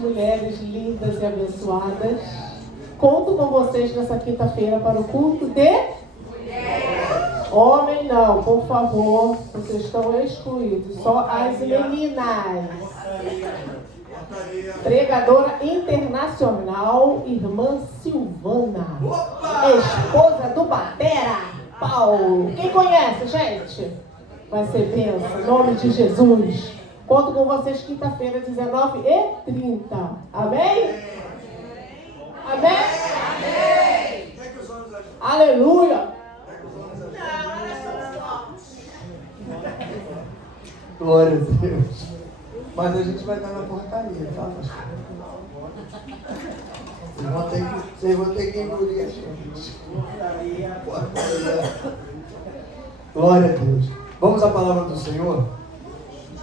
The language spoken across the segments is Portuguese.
Mulheres lindas e abençoadas, conto com vocês nessa quinta-feira para o culto de mulher. Homem não, por favor, vocês estão excluídos, só as meninas. Pregadora internacional, irmã Silvana, esposa do Batera Paulo. Quem conhece, gente? Vai ser bênção, em nome de Jesus. Conto com vocês quinta-feira, 19h30. Amém? Amém? Amém? Aleluia! Glória a Deus. Mas a gente vai estar na portaria, tá, pastor? Vocês vão ter que engolir a gente. Glória a Deus. Vamos à palavra do Senhor?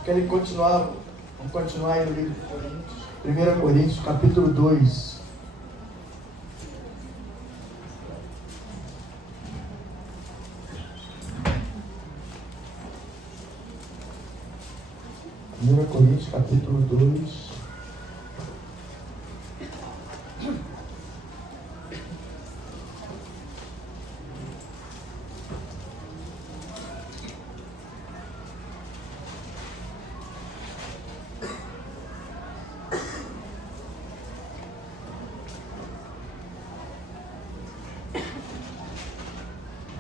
Querem continuar? Vamos continuar aí no livro de Coríntios. 1 Coríntios, capítulo 2. Coríntios, capítulo 2.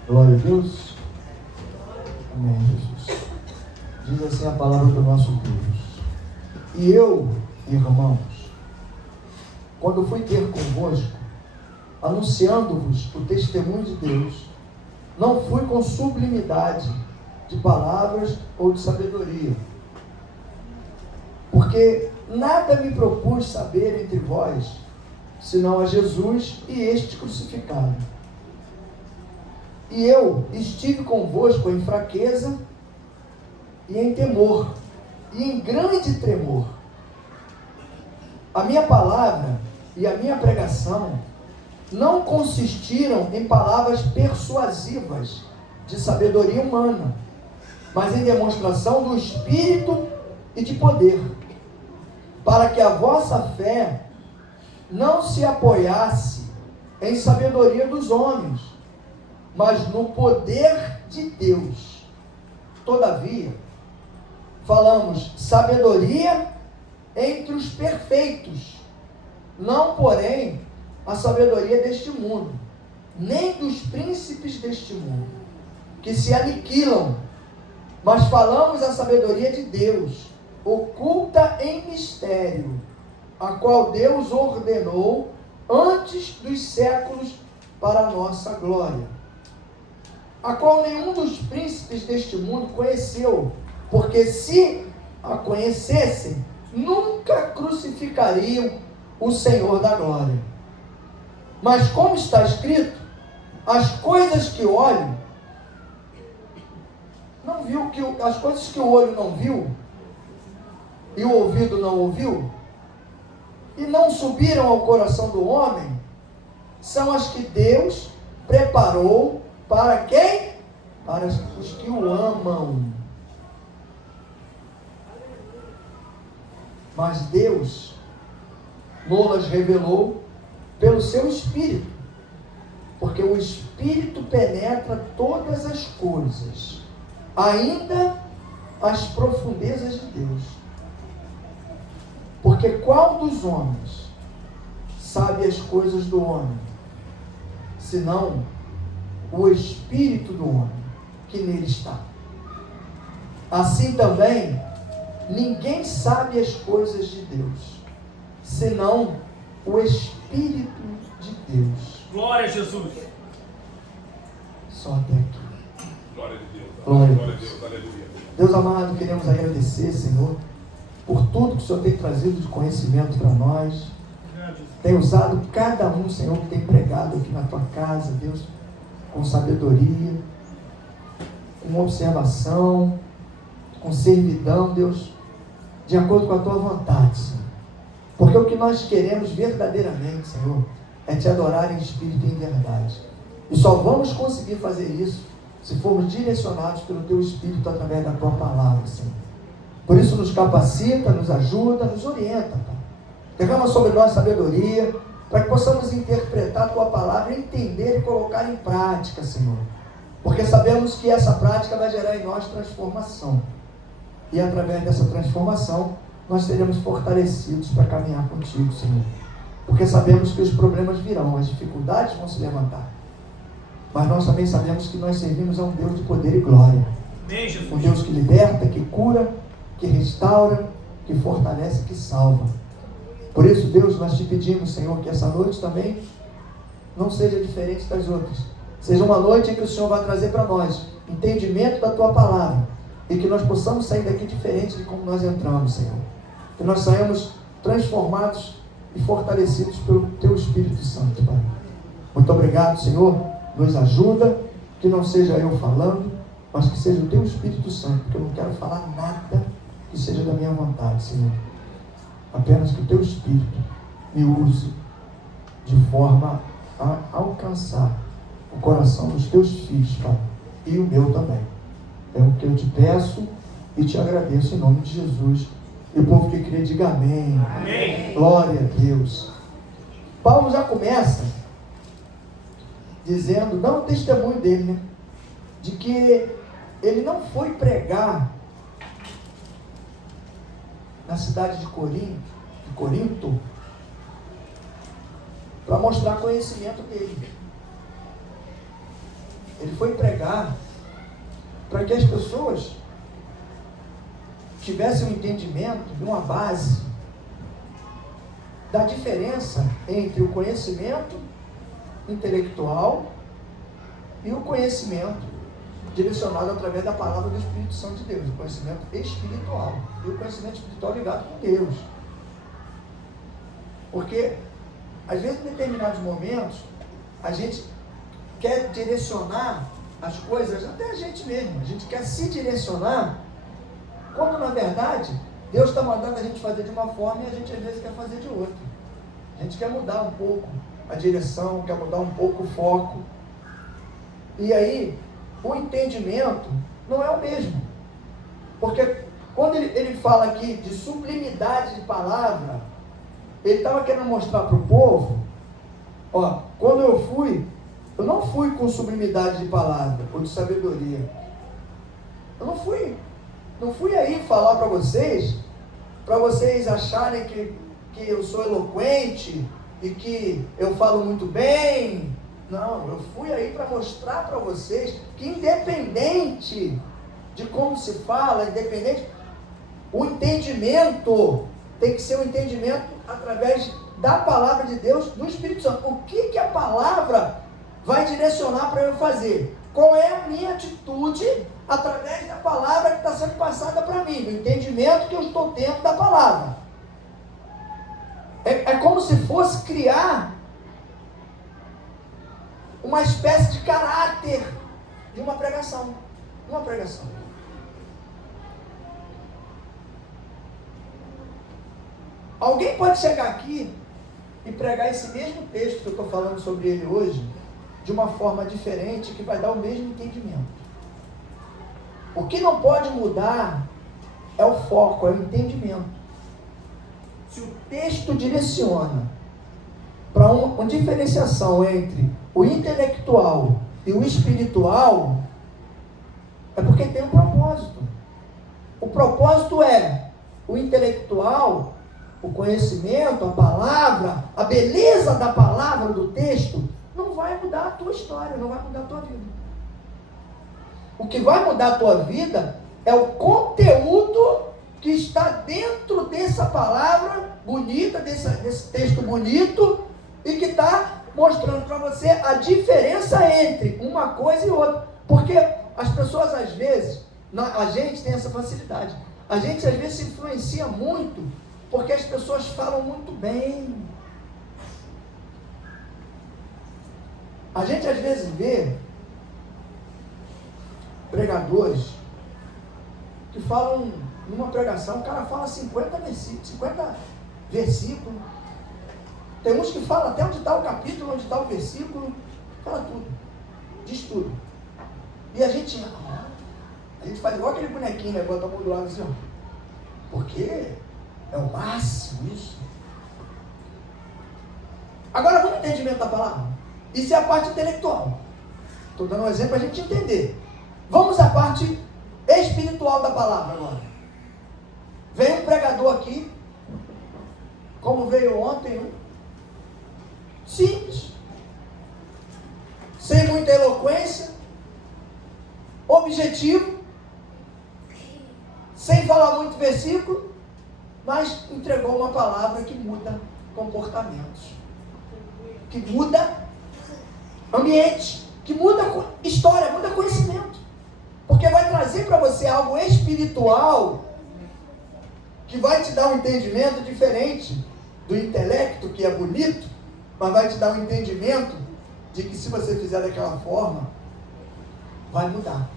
Glória a Deus. Amém, Jesus. Diz assim a palavra do nosso Deus. E eu, irmãos, quando fui ter convosco, anunciando-vos o testemunho de Deus, não fui com sublimidade de palavras ou de sabedoria, porque nada me propus saber entre vós, senão a Jesus e este crucificado. E eu estive convosco em fraqueza e em temor, e em grande tremor. A minha palavra e a minha pregação não consistiram em palavras persuasivas de sabedoria humana, mas em demonstração do Espírito e de poder, para que a vossa fé não se apoiasse em sabedoria dos homens, mas no poder de Deus. Todavia, falamos sabedoria entre os perfeitos, não, porém, a sabedoria deste mundo, nem dos príncipes deste mundo, que se aniquilam, mas falamos a sabedoria de Deus, oculta em mistério, a qual Deus ordenou antes dos séculos para a nossa glória, a qual nenhum dos príncipes deste mundo conheceu, porque se a conhecessem, nunca crucificariam o Senhor da glória. Mas como está escrito, as coisas que olho não viu, as coisas que o olho não viu, e o ouvido não ouviu, e não subiram ao coração do homem, são as que Deus preparou para quem? Para os que o amam. Mas Deus nos revelou pelo seu Espírito, porque o Espírito penetra todas as coisas, ainda as profundezas de Deus. Porque qual dos homens sabe as coisas do homem, senão o Espírito do homem que nele está? Assim também, ninguém sabe as coisas de Deus, senão o Espírito de Deus. Glória a Jesus. Só até aqui. Glória a Deus. Glória a Deus. Deus. Aleluia. Deus amado, queremos agradecer, Senhor, por tudo que o Senhor tem trazido de conhecimento para nós. Tem usado cada um, Senhor, que tem pregado aqui na tua casa, Deus, com sabedoria, com observação, com servidão, Deus. de acordo com a tua vontade, Senhor. Porque o que nós queremos verdadeiramente, Senhor, é te adorar em espírito e em verdade. E só vamos conseguir fazer isso se formos direcionados pelo teu Espírito através da tua palavra, Senhor. Por isso nos capacita, nos ajuda, nos orienta, Pai. Derrama sobre nós sabedoria, para que possamos interpretar a tua palavra, entender e colocar em prática, Senhor. Porque sabemos que essa prática vai gerar em nós transformação. E através dessa transformação, nós seremos fortalecidos para caminhar contigo, Senhor. Porque sabemos que os problemas virão, as dificuldades vão se levantar. Mas nós também sabemos que nós servimos a um Deus de poder e glória. Um Deus que liberta, que cura, que restaura, que fortalece, que salva. Por isso, Deus, nós te pedimos, Senhor, que essa noite também não seja diferente das outras. Seja uma noite em que o Senhor vai trazer para nós entendimento da tua palavra e que nós possamos sair daqui diferente de como nós entramos, Senhor. Que nós saímos transformados e fortalecidos pelo teu Espírito Santo, Pai. Muito obrigado, Senhor. Nos ajuda, que não seja eu falando, mas que seja o teu Espírito Santo, porque eu não quero falar nada que seja da minha vontade, Senhor. Apenas que o teu Espírito me use de forma a alcançar o coração dos teus filhos, Pai, e o meu também. É o que eu te peço e te agradeço em nome de Jesus. E o povo que crê, diga amém. Amém. Glória a Deus. Paulo já começa dizendo, dá um testemunho dele, né? De que ele não foi pregar na cidade de Corinto, para mostrar conhecimento dele. Ele foi pregar para que as pessoas tivessem um entendimento de uma base da diferença entre o conhecimento intelectual e o conhecimento direcionado através da palavra do Espírito Santo de Deus, o conhecimento espiritual, e o conhecimento espiritual ligado com Deus. Porque às vezes em determinados momentos a gente quer direcionar as coisas, até a gente mesmo, a gente quer se direcionar, quando na verdade Deus está mandando a gente fazer de uma forma e a gente às vezes quer fazer de outra. A gente quer mudar um pouco a direção, quer mudar um pouco o foco. E aí, o entendimento não é o mesmo. Porque quando ele fala aqui de sublimidade de palavra, ele estava querendo mostrar para o povo, ó, quando eu não fui com sublimidade de palavra ou de sabedoria. Eu não fui aí falar para vocês acharem que eu sou eloquente e que eu falo muito bem. Não, eu fui aí para mostrar para vocês que independente de como se fala, o entendimento tem que ser um entendimento através da palavra de Deus, do Espírito Santo. O que a palavra vai direcionar para eu fazer? Qual é a minha atitude através da palavra que está sendo passada para mim, do entendimento que eu estou tendo da palavra? É como se fosse criar uma espécie de caráter de uma pregação. Alguém pode chegar aqui e pregar esse mesmo texto que eu estou falando sobre ele hoje, de uma forma diferente, que vai dar o mesmo entendimento. O que não pode mudar é o foco, é o entendimento. Se o texto direciona para uma diferenciação entre o intelectual e o espiritual, é porque tem um propósito. O propósito é o intelectual, o conhecimento, a palavra, a beleza da palavra, do texto, não vai mudar a tua história, não vai mudar a tua vida. O que vai mudar a tua vida é o conteúdo que está dentro dessa palavra bonita, desse texto bonito, e que está mostrando para você a diferença entre uma coisa e outra. Porque as pessoas às vezes, a gente tem essa facilidade, a gente às vezes se influencia muito, porque as pessoas falam muito bem. A gente às vezes vê pregadores que falam numa pregação, o cara fala 50 versículos. Tem uns que falam até onde está o capítulo, onde está o versículo, fala tudo, diz tudo. E a gente faz igual aquele bonequinho, né? Bota a mão do lado assim, ó. Porque é o máximo isso. Agora vamos no entendimento da palavra. Isso é a parte intelectual. Estou dando um exemplo para a gente entender. Vamos à parte espiritual da palavra agora. Veio um pregador aqui, como veio ontem, né? Simples, sem muita eloquência, objetivo, sem falar muito versículo, mas entregou uma palavra que muda comportamentos, que muda ambiente, que muda história, muda conhecimento, porque vai trazer para você algo espiritual que vai te dar um entendimento diferente do intelecto, que é bonito, mas vai te dar um entendimento de que se você fizer daquela forma, vai mudar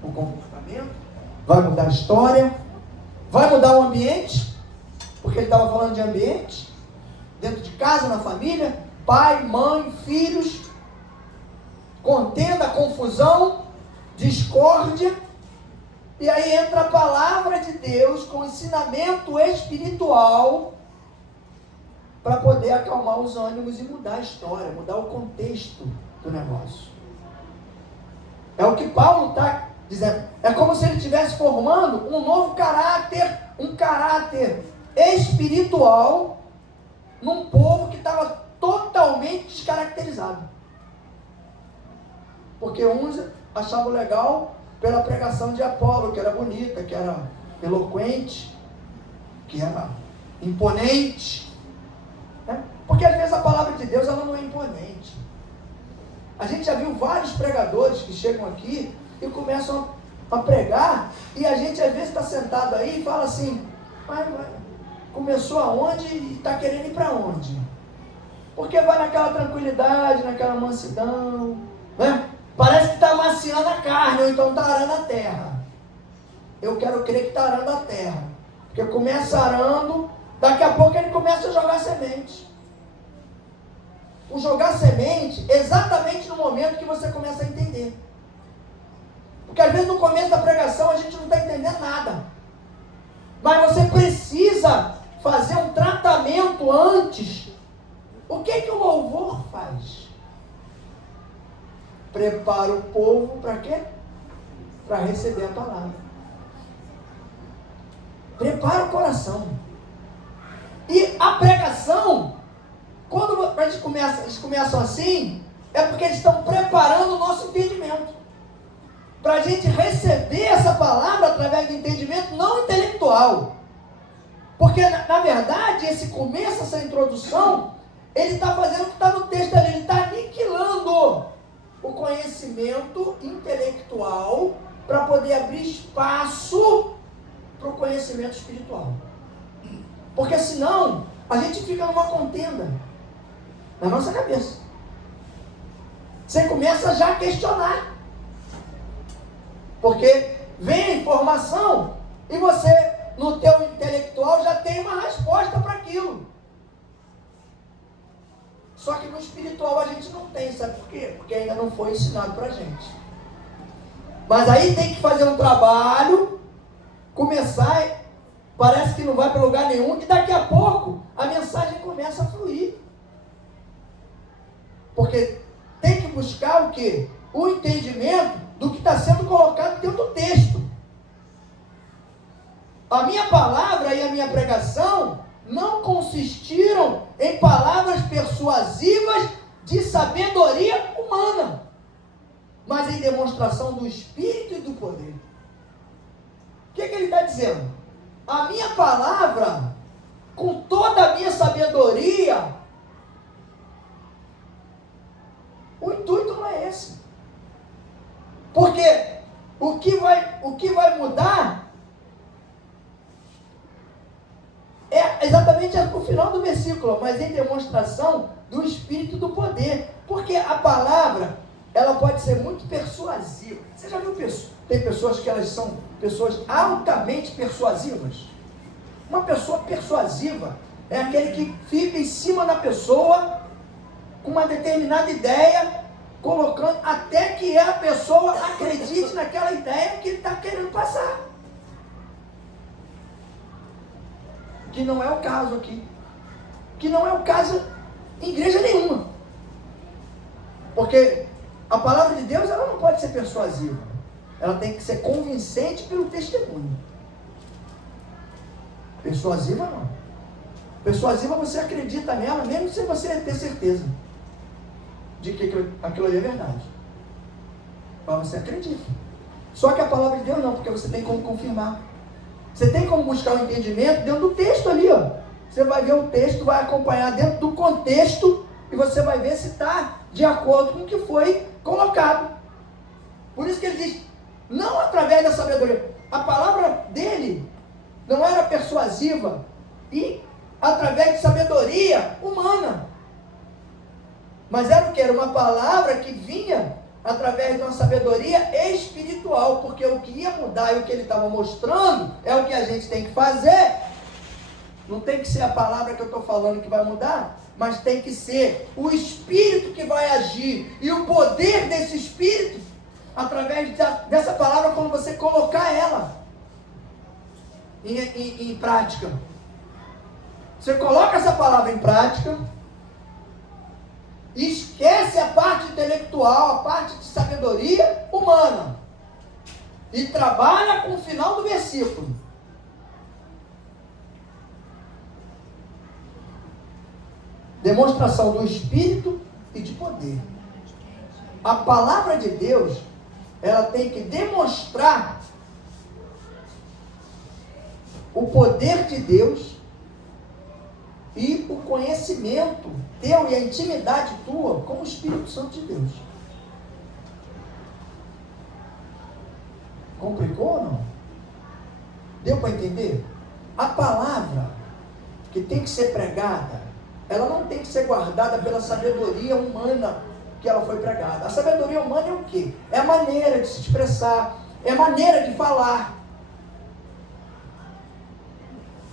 o comportamento, vai mudar a história, vai mudar o ambiente, porque ele estava falando de ambiente, dentro de casa, na família, pai, mãe, filhos, contenda, confusão, discórdia, e aí entra a palavra de Deus com ensinamento espiritual para poder acalmar os ânimos e mudar a história, mudar o contexto do negócio. É o que Paulo está dizendo. É como se ele estivesse formando um novo caráter, um caráter espiritual num povo que estava totalmente descaracterizado. Porque uns achavam legal pela pregação de Apolo, que era bonita, que era eloquente, que era imponente. Porque às vezes a palavra de Deus ela não é imponente. A gente já viu vários pregadores que chegam aqui e começam a pregar, e a gente às vezes está sentado aí e fala assim, mas começou aonde e está querendo ir para onde? Porque vai naquela tranquilidade, naquela mansidão, né? Parece que está amaciando a carne, ou então está arando a terra. Eu quero crer que está arando a terra, porque começa arando, daqui a pouco ele começa a jogar semente. O jogar semente exatamente no momento que você começa a entender. Porque às vezes no começo da pregação a gente não está entendendo nada. Mas você precisa fazer um tratamento antes. O que o louvor faz? Prepara o povo para quê? Para receber a palavra. Prepara o coração. E a pregação, quando eles começam assim, é porque eles estão preparando o nosso entendimento. Para a gente receber essa palavra através do entendimento não intelectual. Porque, na verdade, esse começo, essa introdução, ele está fazendo o que está no texto ali, ele está aniquilando o conhecimento intelectual para poder abrir espaço para o conhecimento espiritual. Porque senão, a gente fica numa contenda na nossa cabeça. Você começa já a questionar. Porque vem a informação e você, no teu intelectual, já tem uma resposta para aquilo. Só que no espiritual a gente não tem, sabe por quê? Porque ainda não foi ensinado para a gente. Mas aí tem que fazer um trabalho, começar, parece que não vai para lugar nenhum, e daqui a pouco a mensagem começa a fluir. Porque tem que buscar o quê? O entendimento do que está sendo colocado dentro do texto. A minha palavra e a minha pregação não consistiram em palavras persuasivas de sabedoria humana, mas em demonstração do Espírito e do poder. O que ele está dizendo? A minha palavra, com toda a minha sabedoria, o intuito não é esse. Porque o que vai mudar é exatamente o final do versículo, mas em demonstração do Espírito e do poder. Porque a palavra, ela pode ser muito persuasiva. Você já viu tem pessoas que elas são pessoas altamente persuasivas. Uma pessoa persuasiva é aquele que fica em cima da pessoa com uma determinada ideia, colocando até que a pessoa acredite naquela ideia que ele está querendo passar. Que não é o caso aqui. Que não é o caso em igreja nenhuma. Porque a palavra de Deus, ela não pode ser persuasiva. Ela tem que ser convincente pelo testemunho. Persuasiva não. Persuasiva você acredita nela, mesmo sem você ter certeza de que aquilo ali é verdade. Mas você acredita. Só que a palavra de Deus não, porque você tem como confirmar. Você tem como buscar o entendimento dentro do texto ali, ó. Você vai ver o texto, vai acompanhar dentro do contexto e você vai ver se está de acordo com o que foi colocado. Por isso que ele diz, não através da sabedoria. A palavra dele não era persuasiva e através de sabedoria humana. Mas era o que? Era uma palavra que vinha através de uma sabedoria espiritual, porque o que ia mudar e o que ele estava mostrando é o que a gente tem que fazer. Não tem que ser a palavra que eu estou falando que vai mudar, mas tem que ser o Espírito que vai agir, e o poder desse Espírito, através dessa palavra, quando você colocar ela em prática. Você coloca essa palavra em prática, esquece a parte intelectual, a parte de sabedoria humana, e trabalha com o final do versículo. Demonstração do Espírito e de poder. A palavra de Deus, ela tem que demonstrar o poder de Deus e o conhecimento teu e a intimidade tua com o Espírito Santo de Deus. Complicou ou não? Deu para entender? A palavra que tem que ser pregada, ela não tem que ser guardada pela sabedoria humana que ela foi pregada. A sabedoria humana é o quê? É a maneira de se expressar, é a maneira de falar.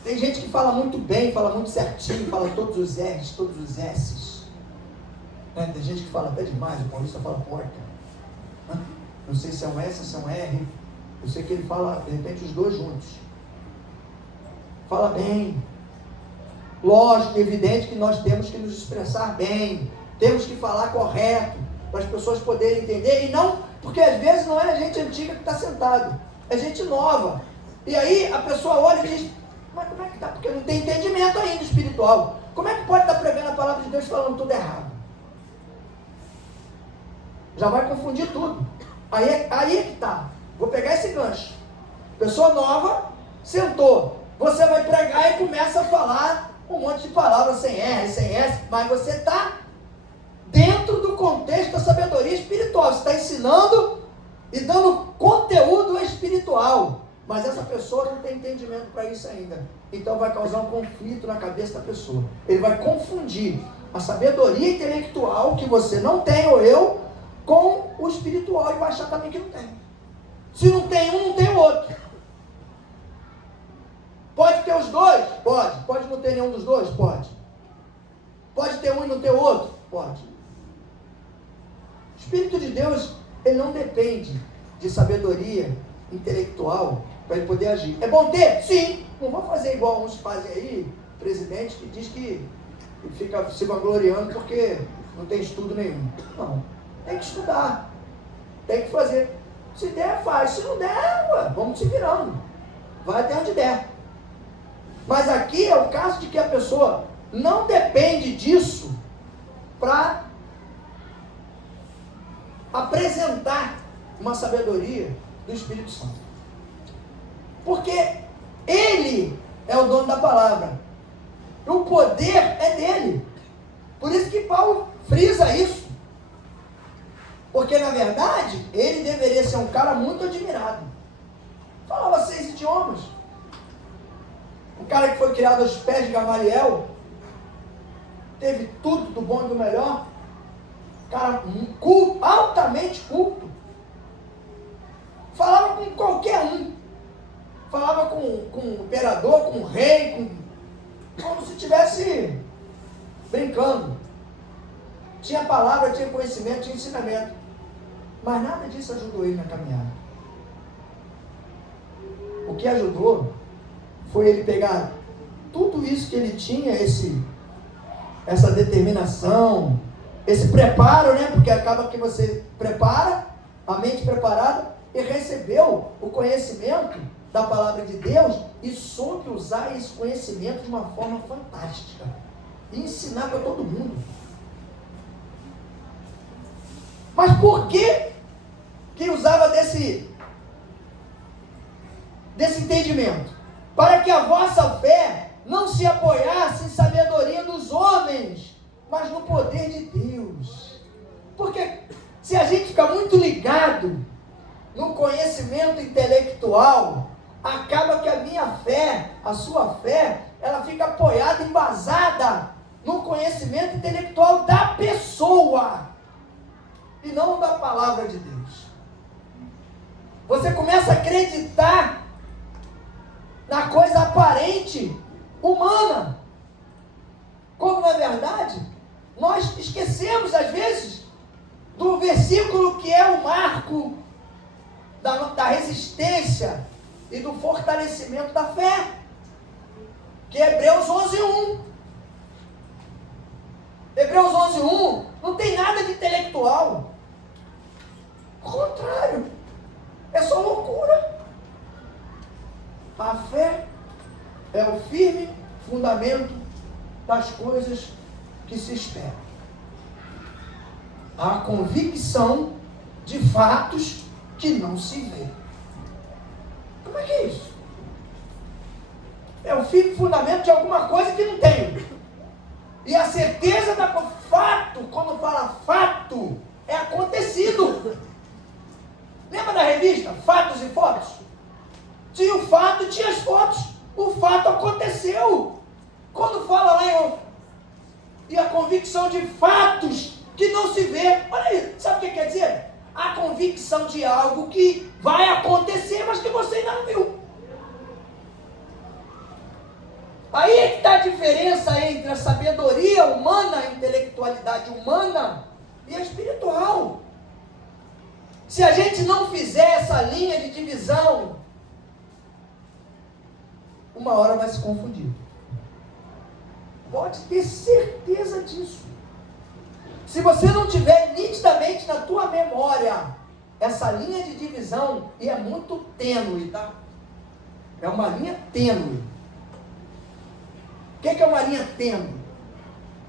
Tem gente que fala muito bem, fala muito certinho, fala todos os R's, todos os S's. Né? Tem gente que fala até demais, o paulista fala porca. Não sei se é um S ou se é um R. Eu sei que ele fala, de repente, os dois juntos. Fala bem. Lógico, evidente que nós temos que nos expressar bem. Temos que falar correto, para as pessoas poderem entender. E não, porque às vezes não é gente antiga que está sentado. É gente nova. E aí a pessoa olha e diz, mas como é que está? Porque não tem entendimento ainda espiritual. Como é que pode estar pregando a palavra de Deus falando tudo errado? Já vai confundir tudo. Aí é que está. Vou pegar esse gancho. Pessoa nova, sentou. Você vai pregar e começa a falar um monte de palavras sem R, sem S, mas você está dentro do contexto da sabedoria espiritual. Você está ensinando e dando conteúdo espiritual. Mas essa pessoa não tem entendimento para isso ainda. Então vai causar um conflito na cabeça da pessoa. Ele vai confundir a sabedoria intelectual que você não tem, ou eu, com o espiritual, e vai achar também que não tem. Se não tem um, não tem o outro. Pode ter os dois? Pode. Pode não ter nenhum dos dois? Pode. Pode ter um e não ter o outro? Pode. O Espírito de Deus, ele não depende de sabedoria intelectual para ele poder agir. É bom ter? Sim. Não vou fazer igual uns fazem aí, presidente que diz que fica se vangloriando porque não tem estudo nenhum. Não. Tem que estudar. Tem que fazer. Se der, faz. Se não der, ué, vamos se virando. Vai até onde der. Mas aqui é o caso de que a pessoa não depende disso para apresentar uma sabedoria do Espírito Santo. Porque ele é o dono da palavra. O poder é dele. Por isso que Paulo frisa isso. Porque, na verdade, ele deveria ser um cara muito admirado. Falava 6 idiomas. Um cara que foi criado aos pés de Gamaliel, teve tudo do bom e do melhor, cara culto, altamente culto, falava com qualquer um, falava com o imperador, com o rei, como se estivesse brincando. Tinha palavra, tinha conhecimento, tinha ensinamento. Mas nada disso ajudou ele na caminhada. O que ajudou foi ele pegar tudo isso que ele tinha, essa determinação, esse preparo, né? Porque acaba que você prepara, a mente preparada, e recebeu o conhecimento da palavra de Deus e soube usar esse conhecimento de uma forma fantástica. E ensinar para todo mundo. Mas por que usava desse entendimento? Para que a vossa fé não se apoiasse em sabedoria dos homens, mas no poder de Deus. Porque se a gente fica muito ligado no conhecimento intelectual, acaba que a minha fé, a sua fé, ela fica apoiada, embasada no conhecimento intelectual da pessoa e não da palavra de Deus. Você começa a acreditar na coisa aparente, humana, quando na verdade nós esquecemos às vezes do versículo que é o marco da resistência e do fortalecimento da fé, que é Hebreus 11:1. Hebreus 11:1 não tem nada de intelectual. Ao contrário, é só loucura. A fé é o firme fundamento das coisas que se esperam. A convicção de fatos que não se vê. Como é que é isso? É o firme fundamento de alguma coisa que não tem. E a certeza da fato, quando fala fato, é acontecido. Lembra da revista Fatos e Fotos? Tinha o fato e tinha as fotos. O fato aconteceu. Quando fala lá e a convicção de fatos que não se vê. Olha aí, sabe o que quer dizer? A convicção de algo que vai acontecer, mas que você ainda não viu. Aí é que está a diferença entre a sabedoria humana, a intelectualidade humana e a espiritual. Se a gente não fizer essa linha de divisão, uma hora vai se confundir. Pode ter certeza disso. Se você não tiver nitidamente na tua memória essa linha de divisão, e é muito tênue, tá? É uma linha tênue. O que é uma linha tênue?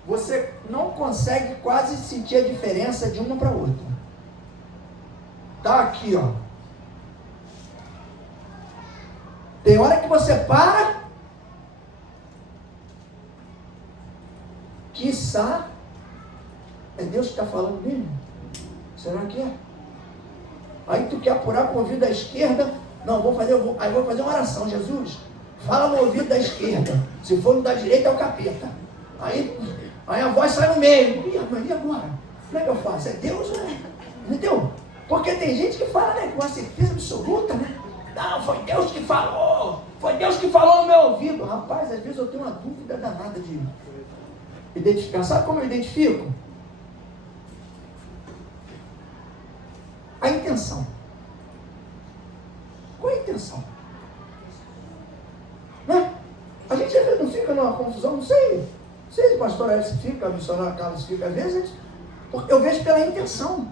Você não consegue quase sentir a diferença de uma para outra. Tá aqui, ó. Tem hora que você para, quiçá, é Deus que está falando mesmo? Será que é? Aí tu quer apurar com o ouvido da esquerda, não, aí vou fazer uma oração, Jesus, fala no ouvido da esquerda, se for no da direita é o capeta. Aí a voz sai no meio, e agora? Como é que eu faço? É Deus, né? Entendeu? Porque tem gente que fala, né, com uma certeza absoluta, né? Não, foi Deus que falou no meu ouvido. Rapaz, às vezes eu tenho uma dúvida danada de identificar. Sabe como eu identifico? A intenção. Qual é a intenção? Né? A gente às vezes não fica numa confusão, não sei se o pastor Elcio fica, a missionária Carlos fica, às vezes, porque eu vejo pela intenção.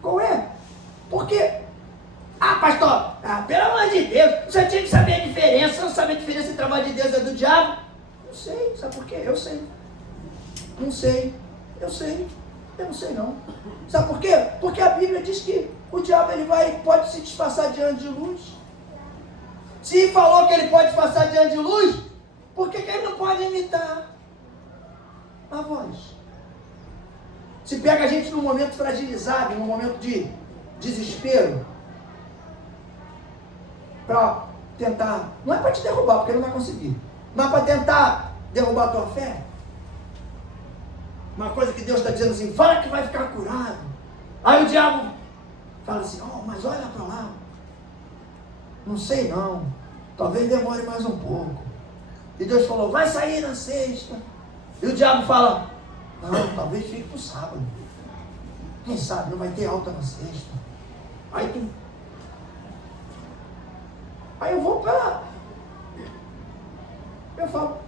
Qual é? Porque, pastor, pelo amor de Deus, você tinha que saber a diferença, você não sabe a diferença entre o trabalho de Deus e do diabo? Não sei, sabe por quê? Eu sei. Não sei, eu sei. Eu não sei não. Sabe por quê? Porque a Bíblia diz que o diabo pode se disfarçar diante de luz. Se falou que ele pode disfarçar diante de luz, por que ele não pode imitar a voz? Se pega a gente num momento fragilizado, num momento de desespero, para tentar, não é para te derrubar, porque ele não vai conseguir, mas para tentar derrubar a tua fé. Uma coisa que Deus está dizendo assim, fala que vai ficar curado. Aí o diabo fala assim, mas olha para lá. Não sei não, talvez demore mais um pouco. E Deus falou, vai sair na sexta. E o diabo fala, não, talvez fique para o sábado. Quem sabe não vai ter alta na sexta. Aí eu vou para lá. Eu falo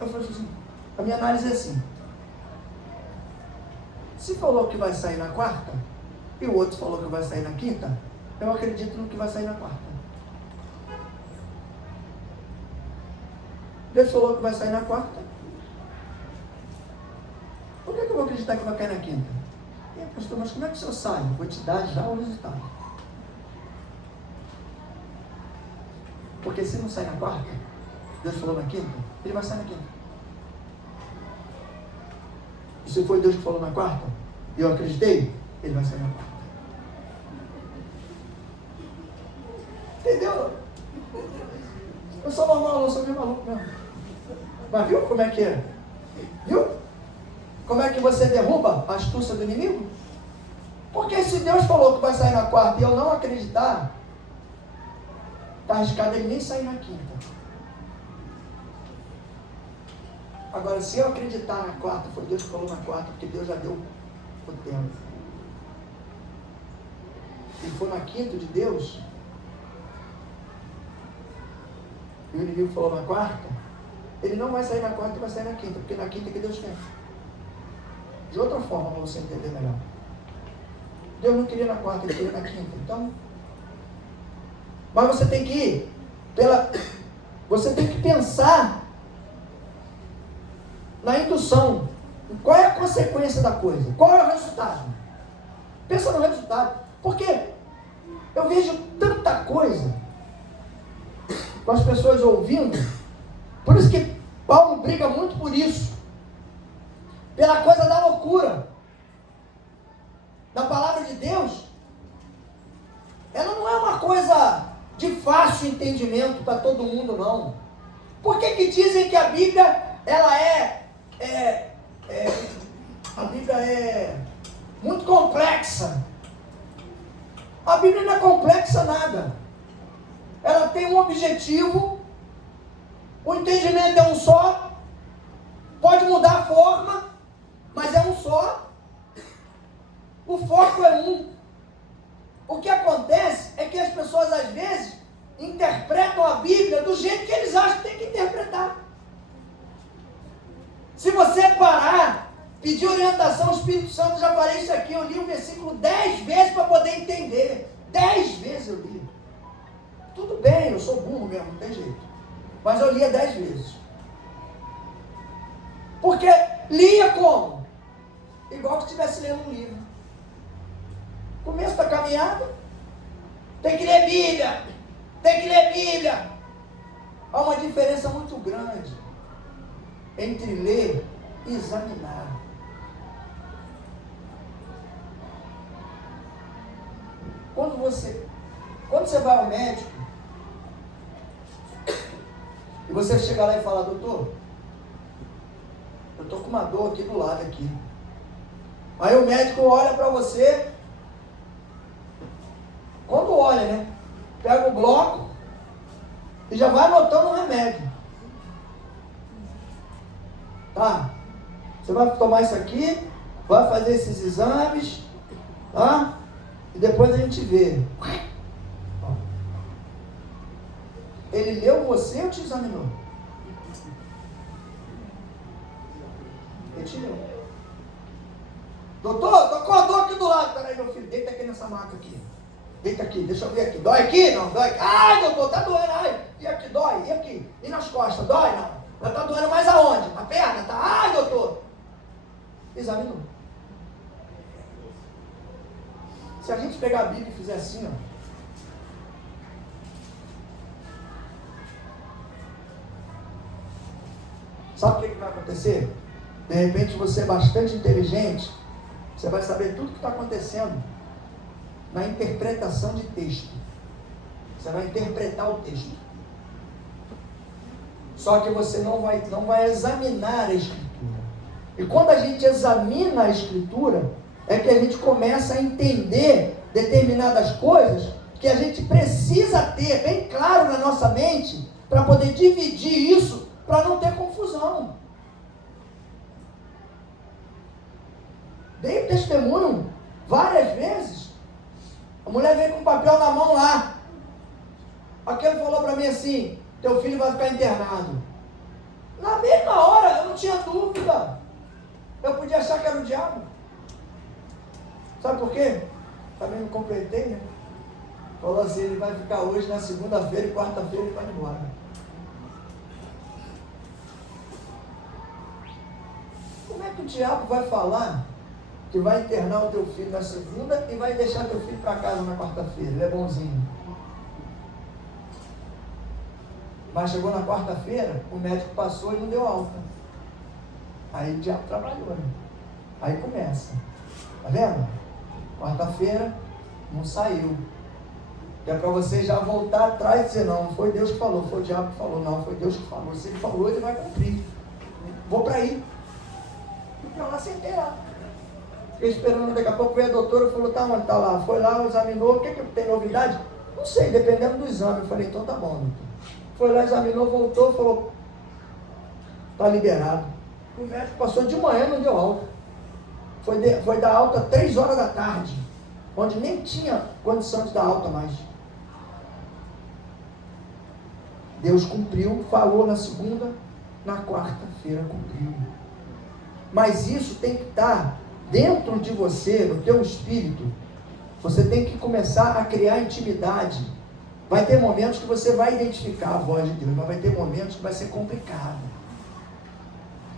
assim, a minha análise é assim. Se falou que vai sair na quarta, e o outro falou que vai sair na quinta, eu acredito no que vai sair na quarta. Deus falou que vai sair na quarta. Por que eu vou acreditar que vai cair na quinta? Pastor, mas como é que o senhor sabe? Vou te dar já o resultado. Porque se não sai na quarta, Deus falou na quinta, ele vai sair na quinta. E se foi Deus que falou na quarta, e eu acreditei, ele vai sair na quarta. Entendeu? Eu sou normal, eu sou meio maluco mesmo. Mas viu como é que é? Viu? Como é que você derruba a astúcia do inimigo? Porque se Deus falou que vai sair na quarta e eu não acreditar, está arriscado ele nem sair na quinta. Agora, se eu acreditar na quarta, foi Deus que falou na quarta, porque Deus já deu o tempo. Se for na quinta de Deus, e o inimigo falou na quarta, ele não vai sair na quarta e vai sair na quinta, porque na quinta é que Deus quer. De outra forma, para você entender melhor. Deus não queria na quarta, ele queria na quinta. Então, mas você tem que ir você tem que pensar na indução. Qual é a consequência da coisa? Qual é o resultado? Pensa no resultado. Porque eu vejo tanta coisa com as pessoas ouvindo. Por isso que Paulo briga muito por isso. Pela coisa da loucura. Da palavra de Deus. Ela não é uma coisa de fácil entendimento para todo mundo, não. Por que dizem que a Bíblia, ela a Bíblia é muito complexa? A Bíblia não é complexa nada. Ela tem um objetivo, o entendimento é um só, pode mudar a forma, mas é um só. O foco é um. O que acontece é que as pessoas às vezes interpretam a Bíblia do jeito que eles acham que tem que interpretar. Se você parar, pedir orientação ao Espírito Santo, já falei isso aqui, eu li o versículo 10 vezes para poder entender. 10 vezes eu li. Tudo bem, eu sou burro mesmo, não tem jeito. Mas eu lia 10 vezes. Porque lia como? Igual que estivesse lendo um livro. Começo da caminhada, tem que ler Bíblia, tem que ler Bíblia. Há uma diferença muito grande entre ler e examinar. Quando você vai ao médico, e você chega lá e fala, doutor, eu estou com uma dor aqui do lado aqui. Aí o médico olha para você, quando olha, né? Pega o bloco e já vai anotando o remédio. Tá? Você vai tomar isso aqui, vai fazer esses exames, tá? E depois a gente vê. Ele leu você ou te examinou? Ele te leu. Doutor, tô com a dor aqui do lado. Peraí, meu filho, deita aqui nessa maca aqui. Deita aqui, deixa eu ver aqui. Dói aqui? Não, dói aqui. Ai, doutor, tá doendo. Ai, e aqui, dói. E aqui? E nas costas? Dói? Não. Já tá doendo mais aonde? Na perna? Tá? Ai, doutor. Examinou. Se a gente pegar a Bíblia e fizer assim, ó. Sabe o que vai acontecer? De repente você é bastante inteligente, você vai saber tudo o que está acontecendo na interpretação de texto. Você vai interpretar o texto. Só que você não vai examinar a Escritura. E quando a gente examina a Escritura, é que a gente começa a entender determinadas coisas que a gente precisa ter bem claro na nossa mente para poder dividir isso, para não ter confusão. Dei testemunho várias vezes. A mulher veio com papel na mão lá. Aquele falou para mim assim: teu filho vai ficar internado. Na mesma hora, eu não tinha dúvida. Eu podia achar que era o diabo. Sabe por quê? Também me completei, né? Falou assim: ele vai ficar hoje, na segunda-feira e quarta-feira ele vai embora. Como é que o diabo vai falar que vai internar o teu filho na segunda e vai deixar teu filho para casa na quarta-feira? Ele é bonzinho. Mas chegou na quarta-feira, o médico passou e não deu alta. Aí o diabo trabalhou, né? Aí começa. Tá vendo? Quarta-feira não saiu. Que é para você já voltar atrás e dizer: não foi Deus que falou, foi o diabo que falou. Não, foi Deus que falou. Se ele falou, ele vai cumprir. Vou para aí. E para lá, sentei lá. Fiquei esperando, daqui a pouco veio a doutora e falou: tá onde? Tá lá. Foi lá, examinou. O que tem novidade? Não sei, dependendo do exame. Eu falei: então tá bom, doutor. Foi lá, examinou, voltou, falou: tá liberado. O médico passou de manhã e não deu alta. Foi dar alta 3 horas da tarde, onde nem tinha condição de dar alta mais. Deus cumpriu, falou na segunda, na quarta-feira cumpriu. Mas isso tem que estar dentro de você, no teu espírito. Você tem que começar a criar intimidade. Vai ter momentos que você vai identificar a voz de Deus, mas vai ter momentos que vai ser complicado.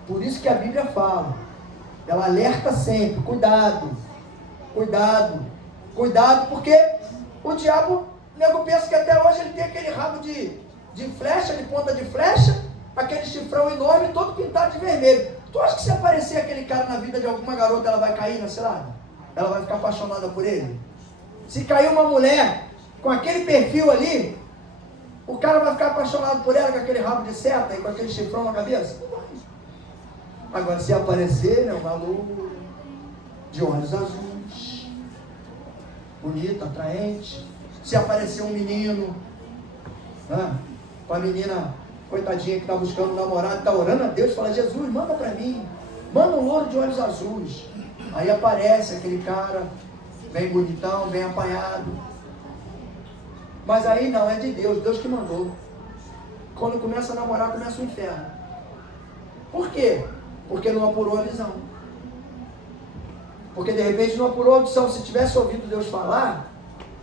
Por isso que a Bíblia fala, ela alerta sempre: cuidado, cuidado, cuidado, porque o diabo, o nego pensa que até hoje ele tem aquele rabo de flecha, de ponta de flecha, aquele chifrão enorme, todo pintado de vermelho. Tu acha que se aparecer aquele cara na vida de alguma garota, ela vai cair na cilada? Ela vai ficar apaixonada por ele? Se cair uma mulher com aquele perfil ali, o cara vai ficar apaixonado por ela com aquele rabo de seta e com aquele chifrão na cabeça? Não vai. Agora, se aparecer, né, uma loura de olhos azuis, bonita, atraente. Se aparecer um menino, né, com a menina coitadinha que está buscando um namorado, está orando a Deus, fala: Jesus, manda para mim, manda um louro de olhos azuis. Aí aparece aquele cara, bem bonitão, bem apanhado. Mas aí não, é de Deus, Deus que mandou. Quando começa a namorar, começa o inferno. Por quê? Porque não apurou a visão. Porque de repente não apurou a audição. Se tivesse ouvido Deus falar,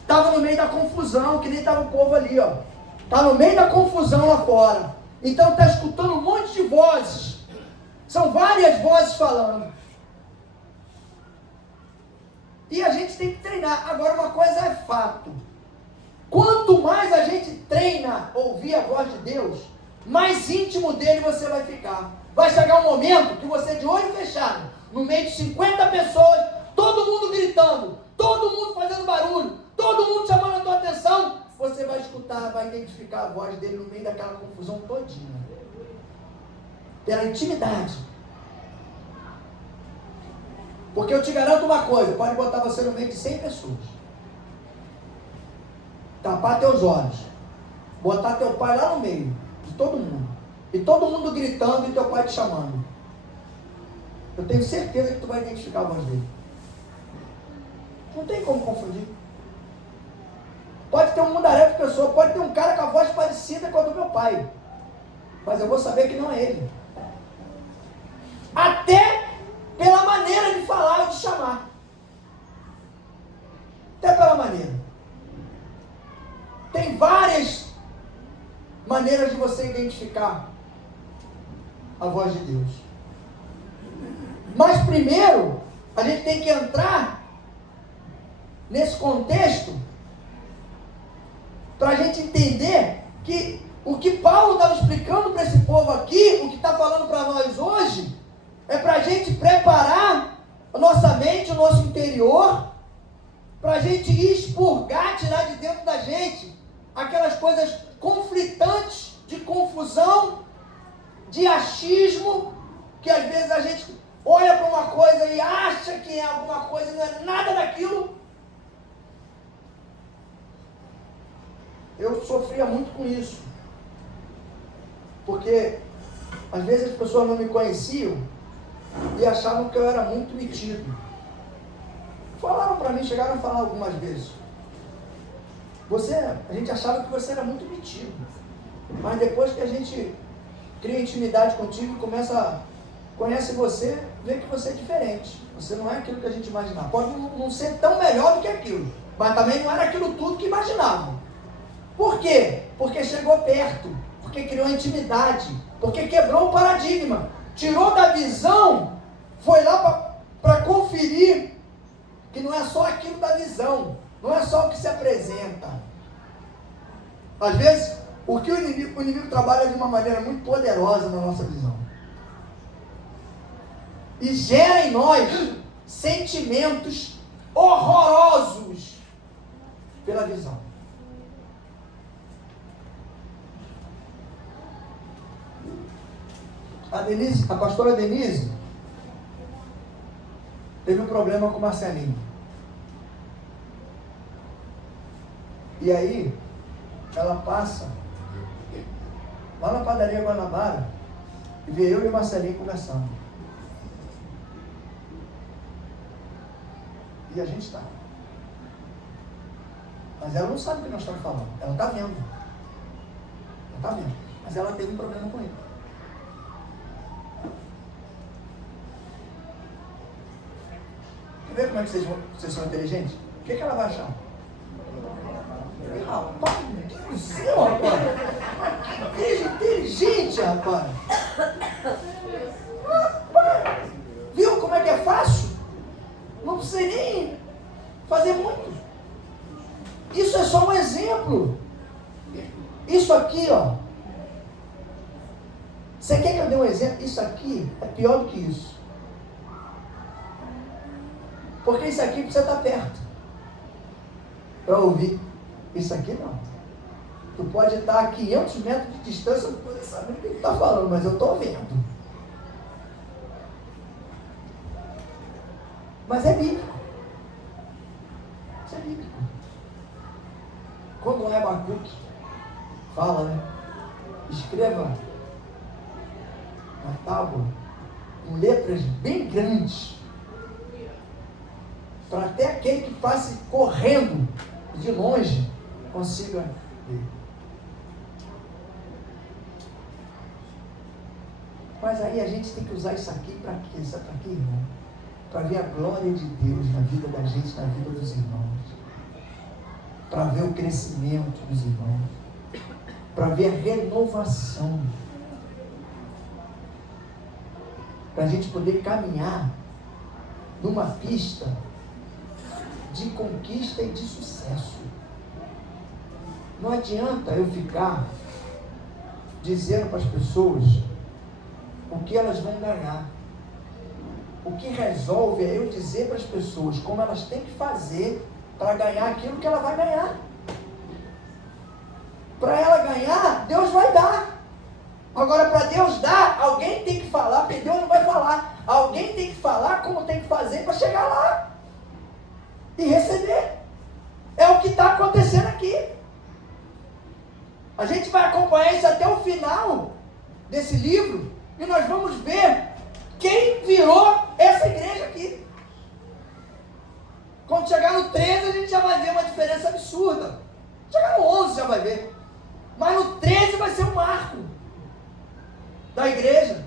estava no meio da confusão, que nem estava o povo ali, ó. Está no meio da confusão lá fora. Então está escutando um monte de vozes. São várias vozes falando. E a gente tem que treinar. Agora, uma coisa é fato: quanto mais a gente treina ouvir a voz de Deus, mais íntimo dele você vai ficar. Vai chegar um momento que você, de olho fechado, no meio de 50 pessoas, todo mundo gritando, todo mundo fazendo barulho, todo mundo chamando a tua atenção, você vai escutar, vai identificar a voz dele no meio daquela confusão todinha. Pela intimidade. Porque eu te garanto uma coisa: pode botar você no meio de 100 pessoas, tapar teus olhos, botar teu pai lá no meio de todo mundo, e todo mundo gritando e teu pai te chamando. Eu tenho certeza que tu vai identificar a voz dele. Não tem como confundir. Pode ter um mundaréu de pessoa, pode ter um cara com a voz parecida com a do meu pai, mas eu vou saber que não é ele. Até pela maneira de falar ou de chamar. Até pela maneira. Tem várias maneiras de você identificar a voz de Deus. Mas primeiro, a gente tem que entrar nesse contexto para a gente entender que o que Paulo estava explicando para esse povo aqui, o que está falando para nós hoje, é para a gente preparar a nossa mente, o nosso interior, para a gente expurgar, tirar de dentro da gente aquelas coisas conflitantes, de confusão, de achismo, que às vezes a gente olha para uma coisa e acha que é alguma coisa, não é nada daquilo. eu sofria muito com isso. Porque às vezes as pessoas não me conheciam e achavam que eu era muito metido. Falaram para mim, chegaram a falar algumas vezes. A gente achava que você era muito metido. Mas depois que a gente cria intimidade contigo e conhece você, vê que você é diferente. Você não é aquilo que a gente imaginava. Pode não ser tão melhor do que aquilo, mas também não era aquilo tudo que imaginavam. Por quê? Porque chegou perto, porque criou intimidade, porque quebrou o paradigma, tirou da visão, foi lá para conferir que não é só aquilo da visão, não é só o que se apresenta. Às vezes, o inimigo trabalha de uma maneira muito poderosa na nossa visão. E gera em nós sentimentos horrorosos pela visão. A pastora Denise teve um problema com o Marcelinho. E aí, ela passa lá na padaria Guanabara e vê eu e o Marcelinho conversando. E a gente está. Mas ela não sabe o que nós estamos falando. Ela está vendo. Ela está vendo. Mas ela teve um problema com ele. Quer ver como é que vocês são inteligentes? O que ela vai achar? Rapaz, meu Deus do céu, rapaz! Que inteligente, rapaz! Rapaz! Viu como é que é fácil? Não precisa nem fazer muito. Isso é só um exemplo. Isso aqui, ó. Você quer que eu dê um exemplo? Isso aqui é pior do que isso. Porque isso aqui precisa estar perto para ouvir. Isso aqui não. Tu pode estar a 500 metros de distância, não poder saber o que tu está falando, mas eu estou vendo. Mas é bíblico. Isso é bíblico. Quando o Abacuque fala, né? Escreva na tábua, em letras bem grandes, para até aquele que passe correndo de longe consiga ver. Mas aí a gente tem que usar isso aqui para quê? Sabe para quê, irmão? Para ver a glória de Deus na vida da gente, na vida dos irmãos. Para ver o crescimento dos irmãos. Para ver a renovação. Para a gente poder caminhar numa pista de conquista e de sucesso. Não adianta eu ficar dizendo para as pessoas o que elas vão ganhar. O que resolve é eu dizer para as pessoas como elas têm que fazer para ganhar aquilo que ela vai ganhar. Para ela ganhar, Deus vai dar. Agora, para Deus dar, alguém tem que falar, porque Deus não vai falar. Alguém tem que falar como tem que fazer para chegar lá e receber. É o que está acontecendo aqui. A gente vai acompanhar isso até o final desse livro e nós vamos ver quem virou essa igreja aqui. Quando chegar no 13 a gente já vai ver uma diferença absurda. Chegar no 11 já vai ver. Mas no 13 vai ser um marco da igreja.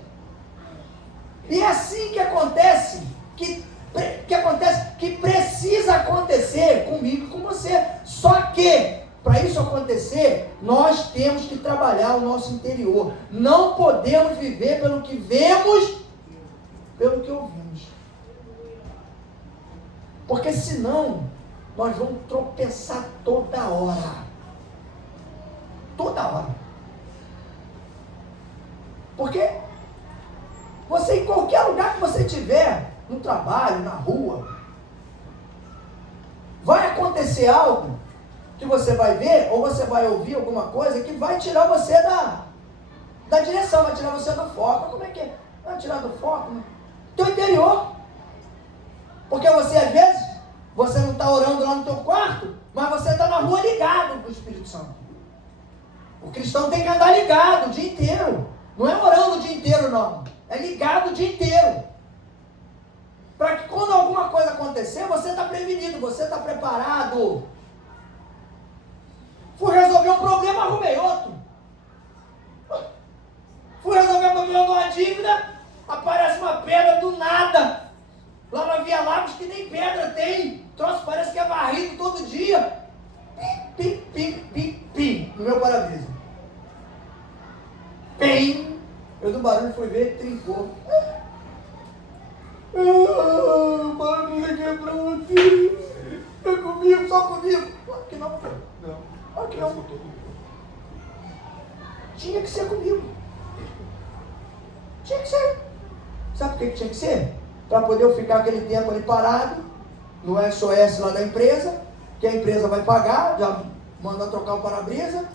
E é assim que acontece, que precisa acontecer comigo e com você. Só que, para isso acontecer, nós temos que trabalhar o nosso interior. Não podemos viver pelo que vemos, pelo que ouvimos. Porque senão, nós vamos tropeçar toda hora. Toda hora. Porque você, em qualquer lugar que você estiver, no trabalho, na rua, vai acontecer algo que você vai ver, ou você vai ouvir alguma coisa que vai tirar você da direção, vai tirar você do foco. Como é que é? Vai tirar do foco? Né? Teu interior. Porque você, às vezes, você não está orando lá no teu quarto, mas você está na rua ligado com o Espírito Santo. O cristão tem que andar ligado o dia inteiro. Não é orando o dia inteiro, não. É ligado o dia inteiro. Para que quando alguma coisa acontecer, você está prevenido, você está preparado. Fui resolver um problema, arrumei outro. Fui resolver um problema de uma dívida, aparece uma pedra do nada. Lá na Via Lagos que nem pedra tem. Troço parece que é varrido todo dia. Pim, pim, pim, pim, pim, no meu para-brisa. Pim. Eu do barulho fui ver, trincou. O barulho quebrou aqui. É comigo, só comigo. Claro que não. Claro que não. Tinha que ser comigo. Tinha que ser. Sabe por que tinha que ser? Para poder eu ficar aquele tempo ali parado, no SOS lá da empresa, que a empresa vai pagar, já manda trocar o para-brisa,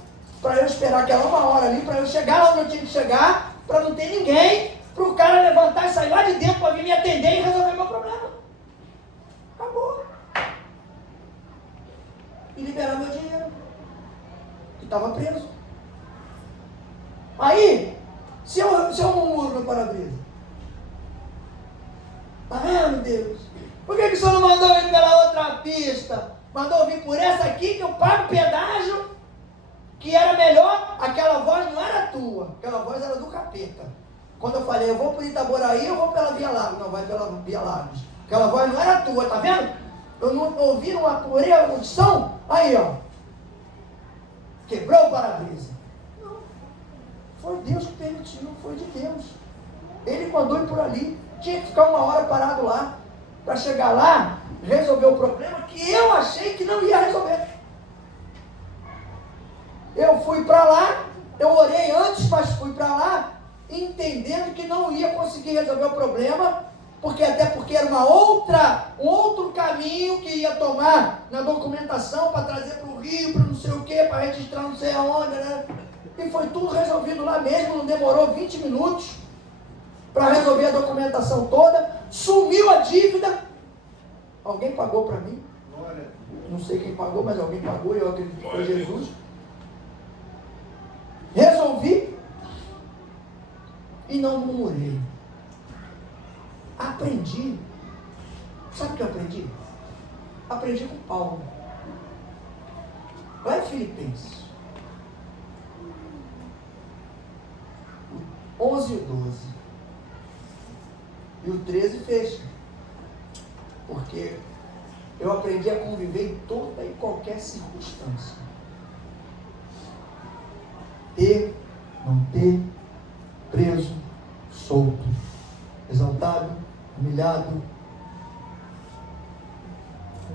para eu esperar aquela 1 hora ali, para eu chegar onde eu tinha que chegar, para não ter ninguém, para o cara levantar e sair lá de dentro para vir me atender e resolver meu problema. Acabou. E liberar meu dinheiro, que estava preso. Aí, se eu murmuro meu para-brisa, tá vendo, Deus? Por que o senhor não mandou vir pela outra pista? Mandou vir por essa aqui que eu pago pedágio, que era melhor. Aquela voz não era tua, aquela voz era do capeta. Quando eu falei, eu vou por Itaboraí, eu vou pela Via Lagos. Não, vai pela Via Lagos. Aquela voz não era tua, tá vendo? Eu não ouvi, não apurei a audição. Aí, ó. Quebrou o para-brisa. Não. Foi Deus que permitiu, não foi de Deus. Ele mandou ir por ali. Tinha que ficar 1 hora parado lá, para chegar lá, resolver o problema que eu achei que não ia resolver. Eu fui para lá, eu orei antes, mas fui para lá, entendendo que não ia conseguir resolver o problema, porque era um outro caminho que ia tomar na documentação, para trazer para o Rio, para não sei o que, para registrar não sei aonde, né? E foi tudo resolvido lá mesmo, não demorou 20 minutos. Para resolver a documentação toda, sumiu a dívida. Alguém pagou para mim? Não sei quem pagou, mas alguém pagou, eu acredito que foi Jesus. Resolvi e não murmurei. Aprendi. Sabe o que eu aprendi? Aprendi com Paulo. Vai em Filipenses 11 e 12. E o 13 fecha. Porque eu aprendi a conviver em toda e qualquer circunstância. Ter, não ter, preso, solto, exaltado, humilhado.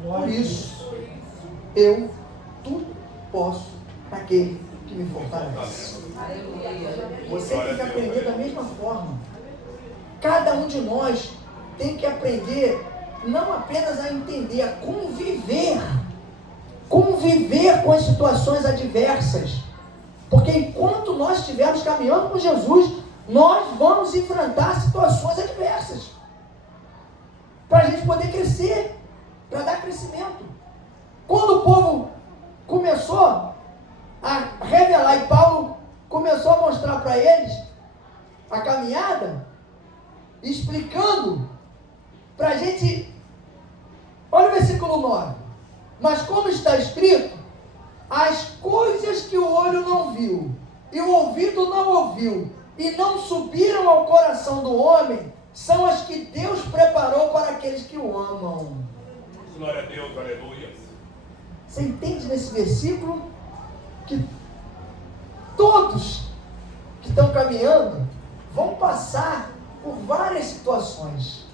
Por isso, eu tudo posso naquele que me fortalece. Você tem que aprender da mesma forma. Cada um de nós tem que aprender não apenas a entender, a conviver com as situações adversas. Porque enquanto nós estivermos caminhando com Jesus, nós vamos enfrentar situações adversas. Para a gente poder crescer, para dar crescimento. Quando o povo começou a revelar e Paulo começou a mostrar para eles a caminhada, explicando para a gente, olha o versículo 9, mas como está escrito, as coisas que o olho não viu, e o ouvido não ouviu, e não subiram ao coração do homem, são as que Deus preparou para aqueles que o amam. Glória a Deus, aleluia. Você entende nesse versículo que todos que estão caminhando vão passar por várias situações,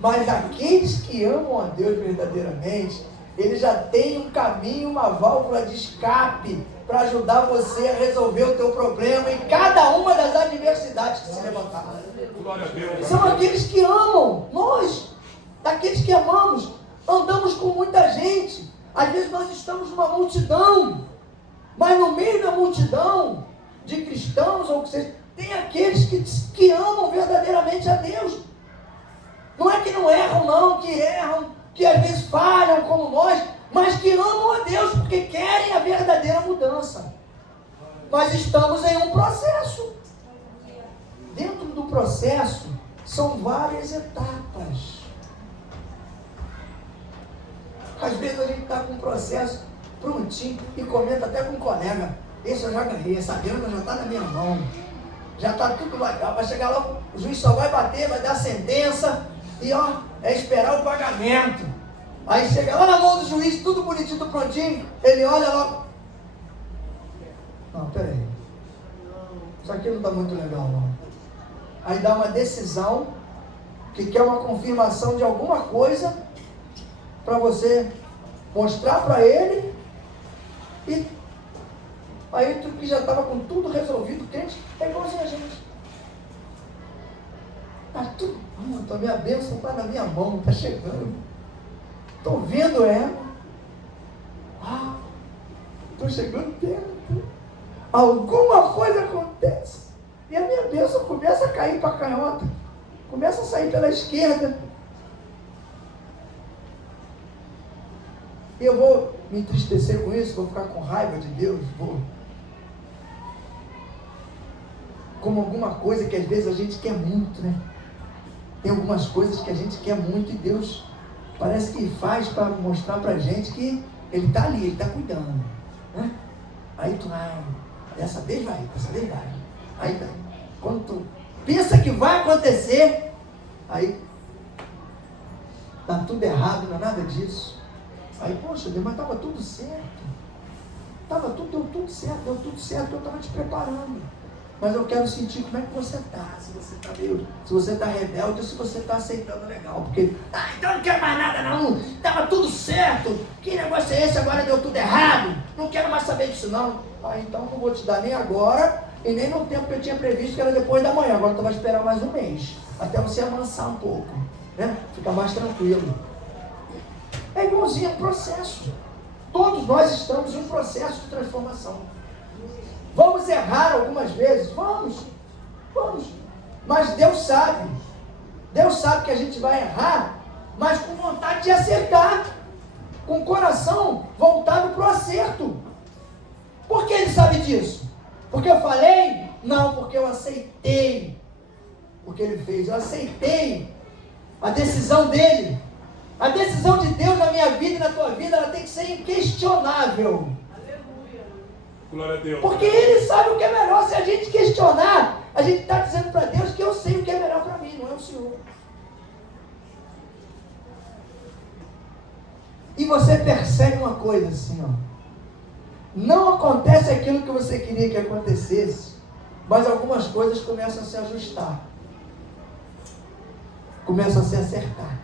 mas aqueles que amam a Deus verdadeiramente, eles já têm um caminho, uma válvula de escape para ajudar você a resolver o teu problema em cada uma das adversidades que se levantar. São aqueles que amam. Nós, daqueles que amamos, andamos com muita gente. Às vezes nós estamos numa multidão, mas no meio da multidão de cristãos ou que seja, tem aqueles que amam verdadeiramente a Deus. Não é que não erram, não, que erram, que às vezes falham como nós, mas que amam a Deus porque querem a verdadeira mudança. Mas estamos em um processo. Dentro do processo são várias etapas. Às vezes a gente está com um processo prontinho e comenta até com um colega: esse eu já ganhei, essa grana já está na minha mão, já está tudo legal. Vai chegar lá, o juiz só vai bater, vai dar a sentença e é esperar o pagamento. Aí chega lá na mão do juiz, tudo bonitinho, tudo prontinho, ele olha logo: não, peraí, isso aqui não está muito legal não. Aí dá uma decisão que quer uma confirmação de alguma coisa para você mostrar para ele, e aí tu que já estava com tudo resolvido, crente, é igualzinho a gente. Está tudo pronto, a minha bênção está na minha mão, está chegando. Estou vendo ela. Estou chegando perto. Alguma coisa acontece. E a minha bênção começa a cair para a canhota. Começa a sair pela esquerda. E eu vou me entristecer com isso, vou ficar com raiva de Deus, vou. Como alguma coisa que às vezes a gente quer muito, né? Tem algumas coisas que a gente quer muito e Deus parece que faz para mostrar para a gente que Ele está ali, Ele está cuidando, né? Aí tu, dessa vez vai. Aí quando tu pensa que vai acontecer, aí tá tudo errado, não é nada disso. Aí, poxa Deus, mas estava tudo certo. Deu tudo certo, eu estava te preparando. Mas eu quero sentir como é que você está. Se você está rebelde ou se você está aceitando legal. Porque, então não quero mais nada não. Estava tudo certo. Que negócio é esse? Agora deu tudo errado. Não quero mais saber disso não. Então não vou te dar nem agora e nem no tempo que eu tinha previsto, que era depois da manhã. Agora tu vai esperar mais um mês. Até você amansar um pouco, né? Ficar mais tranquilo. É igualzinho ao processo. Todos nós estamos em um processo de transformação. Vamos errar algumas vezes? Vamos. Mas Deus sabe que a gente vai errar, mas com vontade de acertar, com o coração voltado para o acerto. Por que Ele sabe disso? Porque eu falei? Não, porque eu aceitei o que Ele fez. Eu aceitei a decisão dEle. A decisão de Deus na minha vida e na tua vida, ela tem que ser inquestionável. Glória a Deus. Porque Ele sabe o que é melhor. Se a gente questionar, a gente está dizendo para Deus que eu sei o que é melhor para mim, não é o Senhor. E você percebe uma coisa assim, não acontece aquilo que você queria que acontecesse, mas algumas coisas começam a se ajustar, começam a se acertar.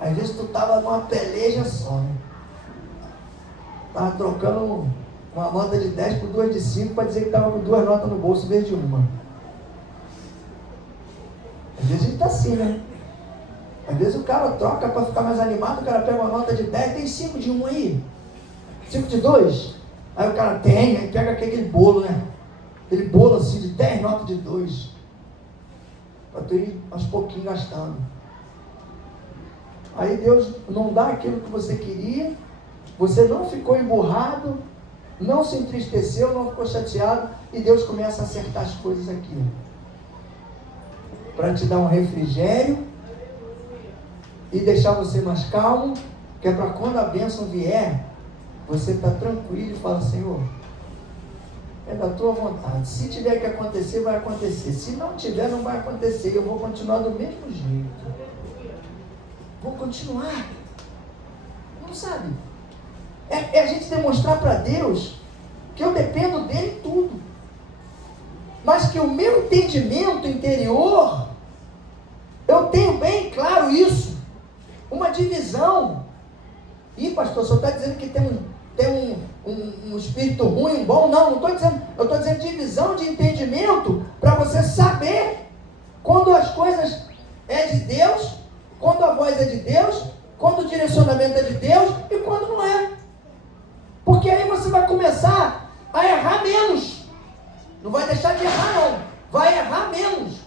Às vezes tu estava numa peleja só, né? Estava trocando uma nota de 10 por 2 de 5 para dizer que estava com 2 notas no bolso em vez de uma. Às vezes a gente está assim, né? Às vezes o cara troca para ficar mais animado, o cara pega uma nota de 10, tem 5 de 1 aí, 5 de 2. Aí o cara tem, aí pega aquele bolo, né? Aquele bolo assim de 10 notas de 2. Para tu ir aos pouquinhos gastando. Aí Deus não dá aquilo que você queria, você não ficou emburrado, não se entristeceu, não ficou chateado, e Deus começa a acertar as coisas aqui, para te dar um refrigério e deixar você mais calmo, que é para quando a bênção vier, você está tranquilo e fala: Senhor, é da tua vontade, se tiver que acontecer, vai acontecer, se não tiver, não vai acontecer, eu vou continuar do mesmo jeito. Vou continuar. Não sabe? É a gente demonstrar para Deus que eu dependo dele em tudo. Mas que o meu entendimento interior, eu tenho bem claro isso. Uma divisão. Ih, pastor, o senhor está dizendo que tem um espírito ruim, um bom? Não estou dizendo. Eu estou dizendo divisão de entendimento para você saber quando as coisas é de Deus, quando a voz é de Deus, quando o direcionamento é de Deus e quando não é. Porque aí você vai começar a errar menos. Não vai deixar de errar não, vai errar menos.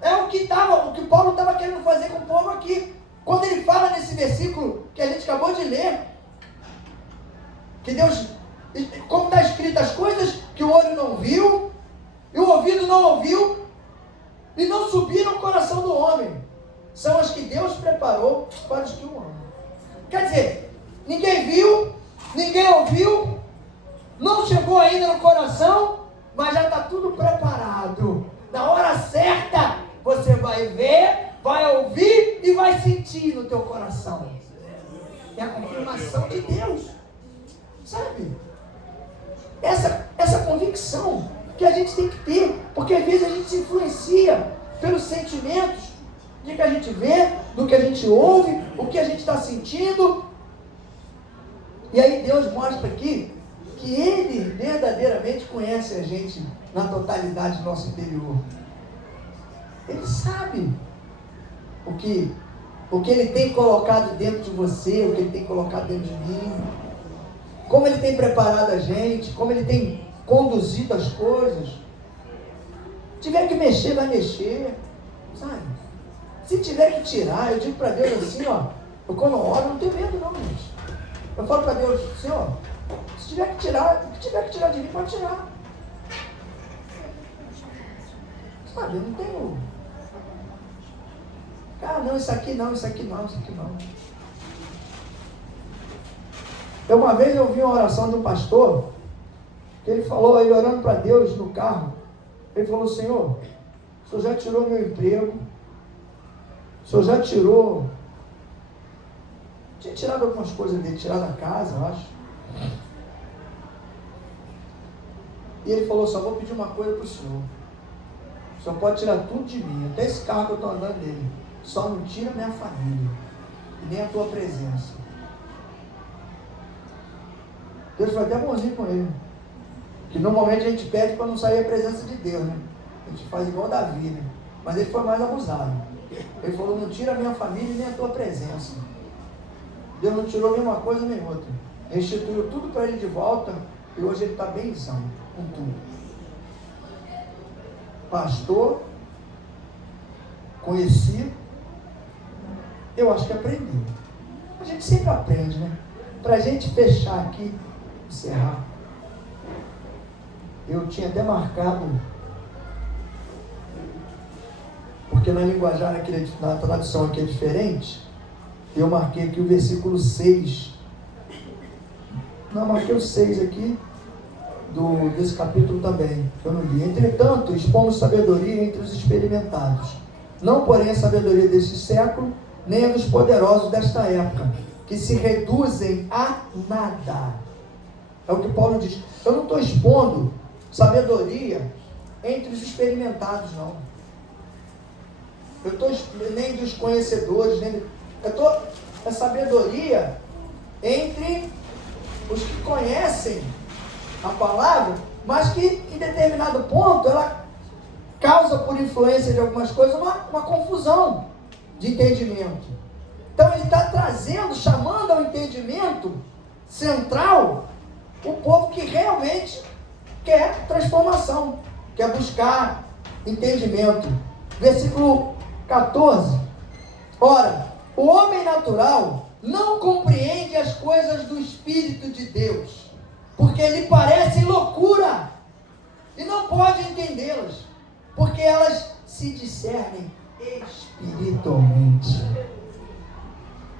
É o que Paulo estava querendo fazer com o povo aqui. Quando ele fala nesse versículo que a gente acabou de ler, Que Deus, como está escrito, as coisas que o olho não viu, e o ouvido não ouviu, e não subiram no coração do homem, são as que Deus preparou para os que o amam. Quer dizer, ninguém viu, ninguém ouviu, não chegou ainda no coração, mas já está tudo preparado. Na hora certa, você vai ver, vai ouvir e vai sentir no teu coração. É a confirmação de Deus. Sabe? Essa convicção que a gente tem que ter, porque às vezes a gente se influencia pelos sentimentos do que a gente vê, do que a gente ouve, o que a gente está sentindo. E aí Deus mostra aqui que Ele verdadeiramente conhece a gente na totalidade do nosso interior. Ele sabe o que Ele tem colocado dentro de você, o que Ele tem colocado dentro de mim, como Ele tem preparado a gente, como Ele tem conduzido as coisas. Se tiver que mexer, vai mexer, sabe? Se tiver que tirar, eu digo para Deus assim, ó, eu quando oro não tenho medo não, gente. Eu falo para Deus, Senhor, se tiver que tirar, o que tiver que tirar de mim, pode tirar. Sabe, eu não tenho... Ah, não, isso aqui não, isso aqui não, isso aqui não. Uma vez eu ouvi uma oração de um pastor, que ele falou, ele orando para Deus no carro, ele falou, Senhor, o Senhor já tirou meu emprego, o Senhor já tirou, tinha tirado algumas coisas dele, tirado a casa, eu acho. E ele falou, só vou pedir uma coisa para o Senhor pode tirar tudo de mim, até esse carro que eu estou andando nele, só não tira minha família, e nem a tua presença. Deus foi até bonzinho com ele, que normalmente a gente pede para não sair a presença de Deus, né? A gente faz igual Davi, né? Mas ele foi mais abusado. Ele falou, não tira a minha família nem a tua presença. Deus não tirou nenhuma coisa nem outra. Restituiu tudo para ele de volta, e hoje ele está benzão com tudo. Pastor, conheci, eu acho que aprendi. A gente sempre aprende, né? Para a gente fechar aqui, encerrar. Eu tinha até marcado, porque na linguajar aqui, na tradução aqui é diferente, eu marquei aqui o versículo 6. Não, marquei o 6 aqui, desse capítulo também, que eu não li. Entretanto, expomos sabedoria entre os experimentados, não porém a sabedoria deste século, nem a dos poderosos desta época, que se reduzem a nada. É o que Paulo diz. Eu não estou expondo sabedoria entre os experimentados, não. Eu estou nem dos conhecedores, nem a sabedoria entre os que conhecem a palavra, mas que em determinado ponto ela causa, por influência de algumas coisas, uma confusão de entendimento. Então ele está trazendo, chamando ao entendimento central o povo que realmente quer transformação, quer buscar entendimento. Versículo 14. Ora, o homem natural não compreende as coisas do Espírito de Deus, porque lhe parecem loucura, e não pode entendê-las, porque elas se discernem espiritualmente.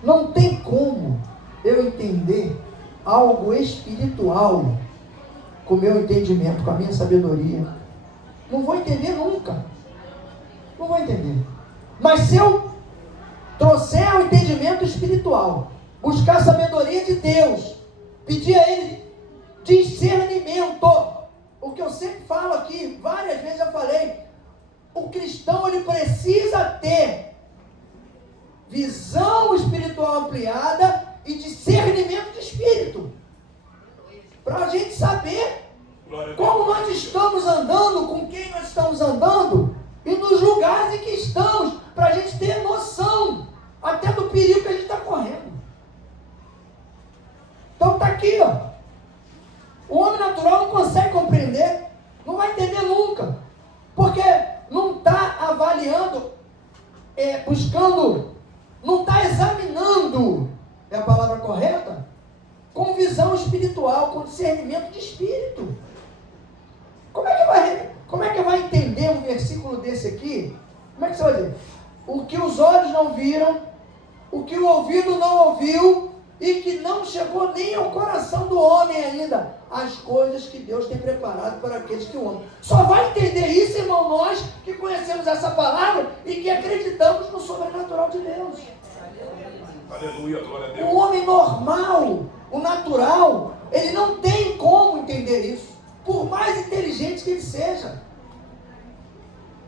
Não tem como eu entender algo espiritual com o meu entendimento, com a minha sabedoria. Não vou entender nunca. Não vou entender. Mas se eu trouxer o entendimento espiritual, buscar a sabedoria de Deus, pedir a Ele discernimento, o que eu sempre falo aqui, várias vezes já falei, o cristão ele precisa ter visão espiritual ampliada e discernimento de espírito, para a gente saber como nós estamos andando, com quem nós estamos andando e nos lugares em que estamos, para a gente ter noção até do perigo que a gente está correndo. Então está aqui, ó. O homem natural não consegue compreender, não vai entender nunca, porque não está avaliando, buscando, não está examinando, é a palavra correta, com visão espiritual, com discernimento de espírito. Como é que vai entender um versículo desse aqui? Como é que você vai dizer? O que os olhos não viram, o que o ouvido não ouviu, e que não chegou nem ao coração do homem ainda, as coisas que Deus tem preparado para aqueles que o amam. Só vai entender isso, irmão, nós que conhecemos essa palavra e que acreditamos no sobrenatural de Deus. Aleluia, glória a Deus. O homem normal, o natural, ele não tem como entender isso, por mais inteligente que ele seja,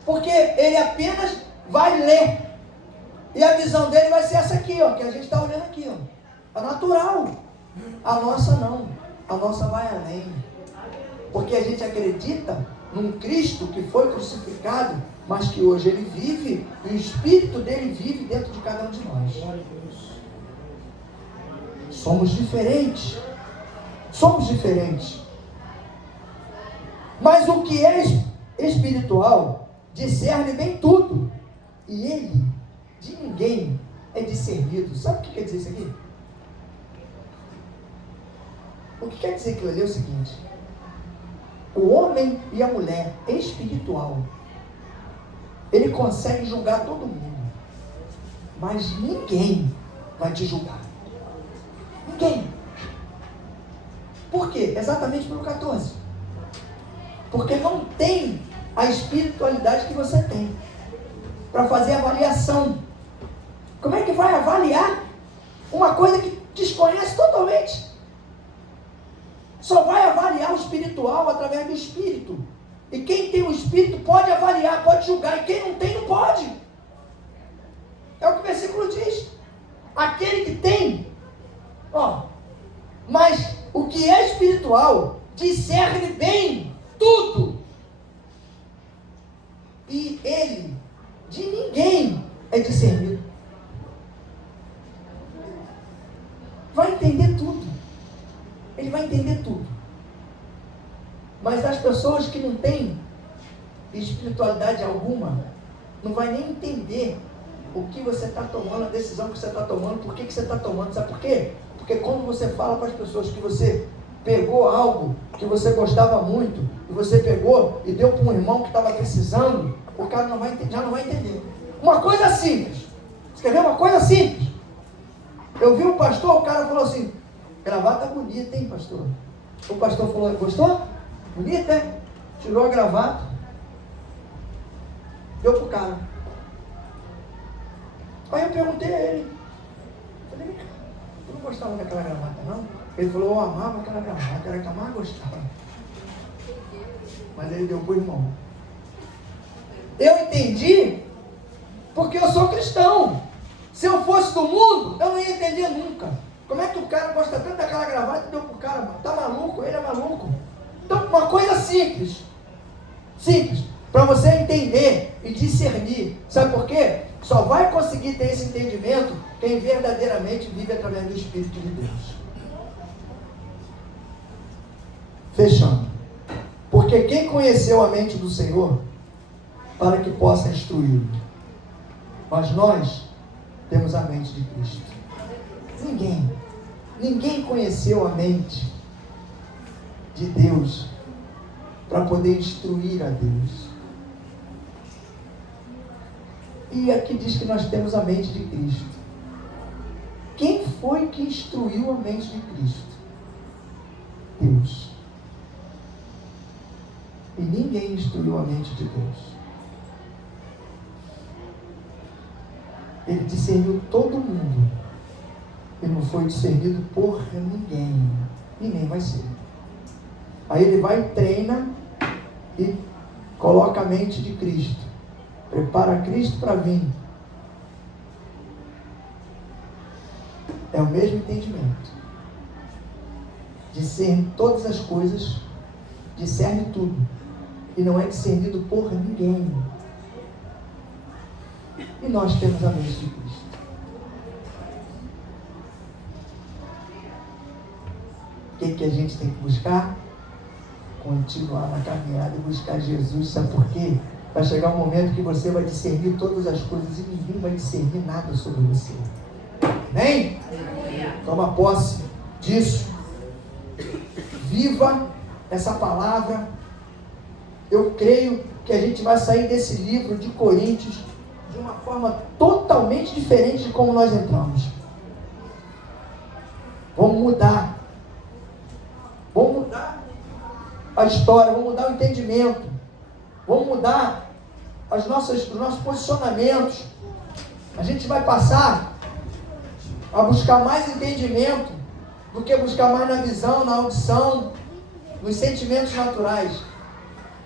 porque ele apenas vai ler, e a visão dele vai ser essa aqui, ó, que a gente está olhando aqui, ó. A natural. A nossa não. A nossa vai além. Porque a gente acredita num Cristo que foi crucificado, mas que hoje ele vive, e o Espírito dele vive dentro de cada um de nós. Somos diferentes. Somos diferentes. Mas o que é espiritual discerne bem tudo. E ele, de ninguém, é discernido. Sabe o que quer dizer isso aqui? O que quer dizer aquilo ali é o seguinte: o homem e a mulher espiritual, ele consegue julgar todo mundo, mas ninguém vai te julgar. Ninguém. Por quê? Exatamente pelo 14. Porque não tem a espiritualidade que você tem para fazer avaliação. Como é que vai avaliar uma coisa que desconhece totalmente? Só vai avaliar o espiritual através do Espírito. E quem tem o Espírito pode avaliar, pode julgar. E quem não tem, não pode. É o que o versículo diz. Aquele que tem, ó, mas o que é espiritual discerne bem tudo. E ele, de ninguém, é discernido. Vai entender tudo. Ele vai entender tudo. Mas das pessoas que não têm espiritualidade alguma, não vai nem entender o que você está tomando, a decisão que você está tomando, por que você está tomando. Sabe por quê? Porque quando você fala para as pessoas que você pegou algo que você gostava muito, e você pegou e deu para um irmão que estava precisando, o cara já não vai entender. Uma coisa simples. Você quer ver uma coisa simples? Eu vi um pastor, o cara falou assim: gravata bonita, hein, pastor? O pastor falou: gostou? Bonita, é? Tirou a gravata, deu pro cara. Aí eu perguntei a ele, falei: tu não gostava daquela gravata, não? Ele falou: eu amava aquela gravata, era que eu mais gostava. Mas ele deu pro irmão. Eu entendi porque eu sou cristão. Se eu fosse do mundo, eu não ia entender nunca. Como é que o cara gosta tanto daquela gravata e deu pro cara, mano? Tá maluco? Ele é maluco. Então, uma coisa simples. Simples. Para você entender e discernir. Sabe por quê? Só vai conseguir ter esse entendimento quem verdadeiramente vive através do Espírito de Deus. Fechando. Porque quem conheceu a mente do Senhor para que possa instruí-lo? Mas nós temos a mente de Cristo. Ninguém conheceu a mente de Deus para poder instruir a Deus. E aqui diz que nós temos a mente de Cristo. Quem foi que instruiu a mente de Cristo? Deus. E ninguém instruiu a mente de Deus. Ele discerniu todo mundo. Ele não foi discernido por ninguém. E nem vai ser. Aí ele vai, treina e coloca a mente de Cristo. Prepara Cristo para vir. É o mesmo entendimento. Discerne todas as coisas, discerne tudo. E não é discernido por ninguém. E nós temos a mente de Cristo. O que a gente tem que buscar? Continuar na caminhada e buscar Jesus. Sabe por quê? Vai chegar um momento que você vai discernir todas as coisas e ninguém vai discernir nada sobre você. Amém? Toma posse disso. viva essa palavra. Eu creio que a gente vai sair desse livro de Coríntios de uma forma totalmente diferente de como nós entramos. Vamos mudar. Vamos mudar a história, vamos mudar o entendimento. Vamos mudar os nossos posicionamentos. A gente vai passar a buscar mais entendimento do que buscar mais na visão, na audição, nos sentimentos naturais.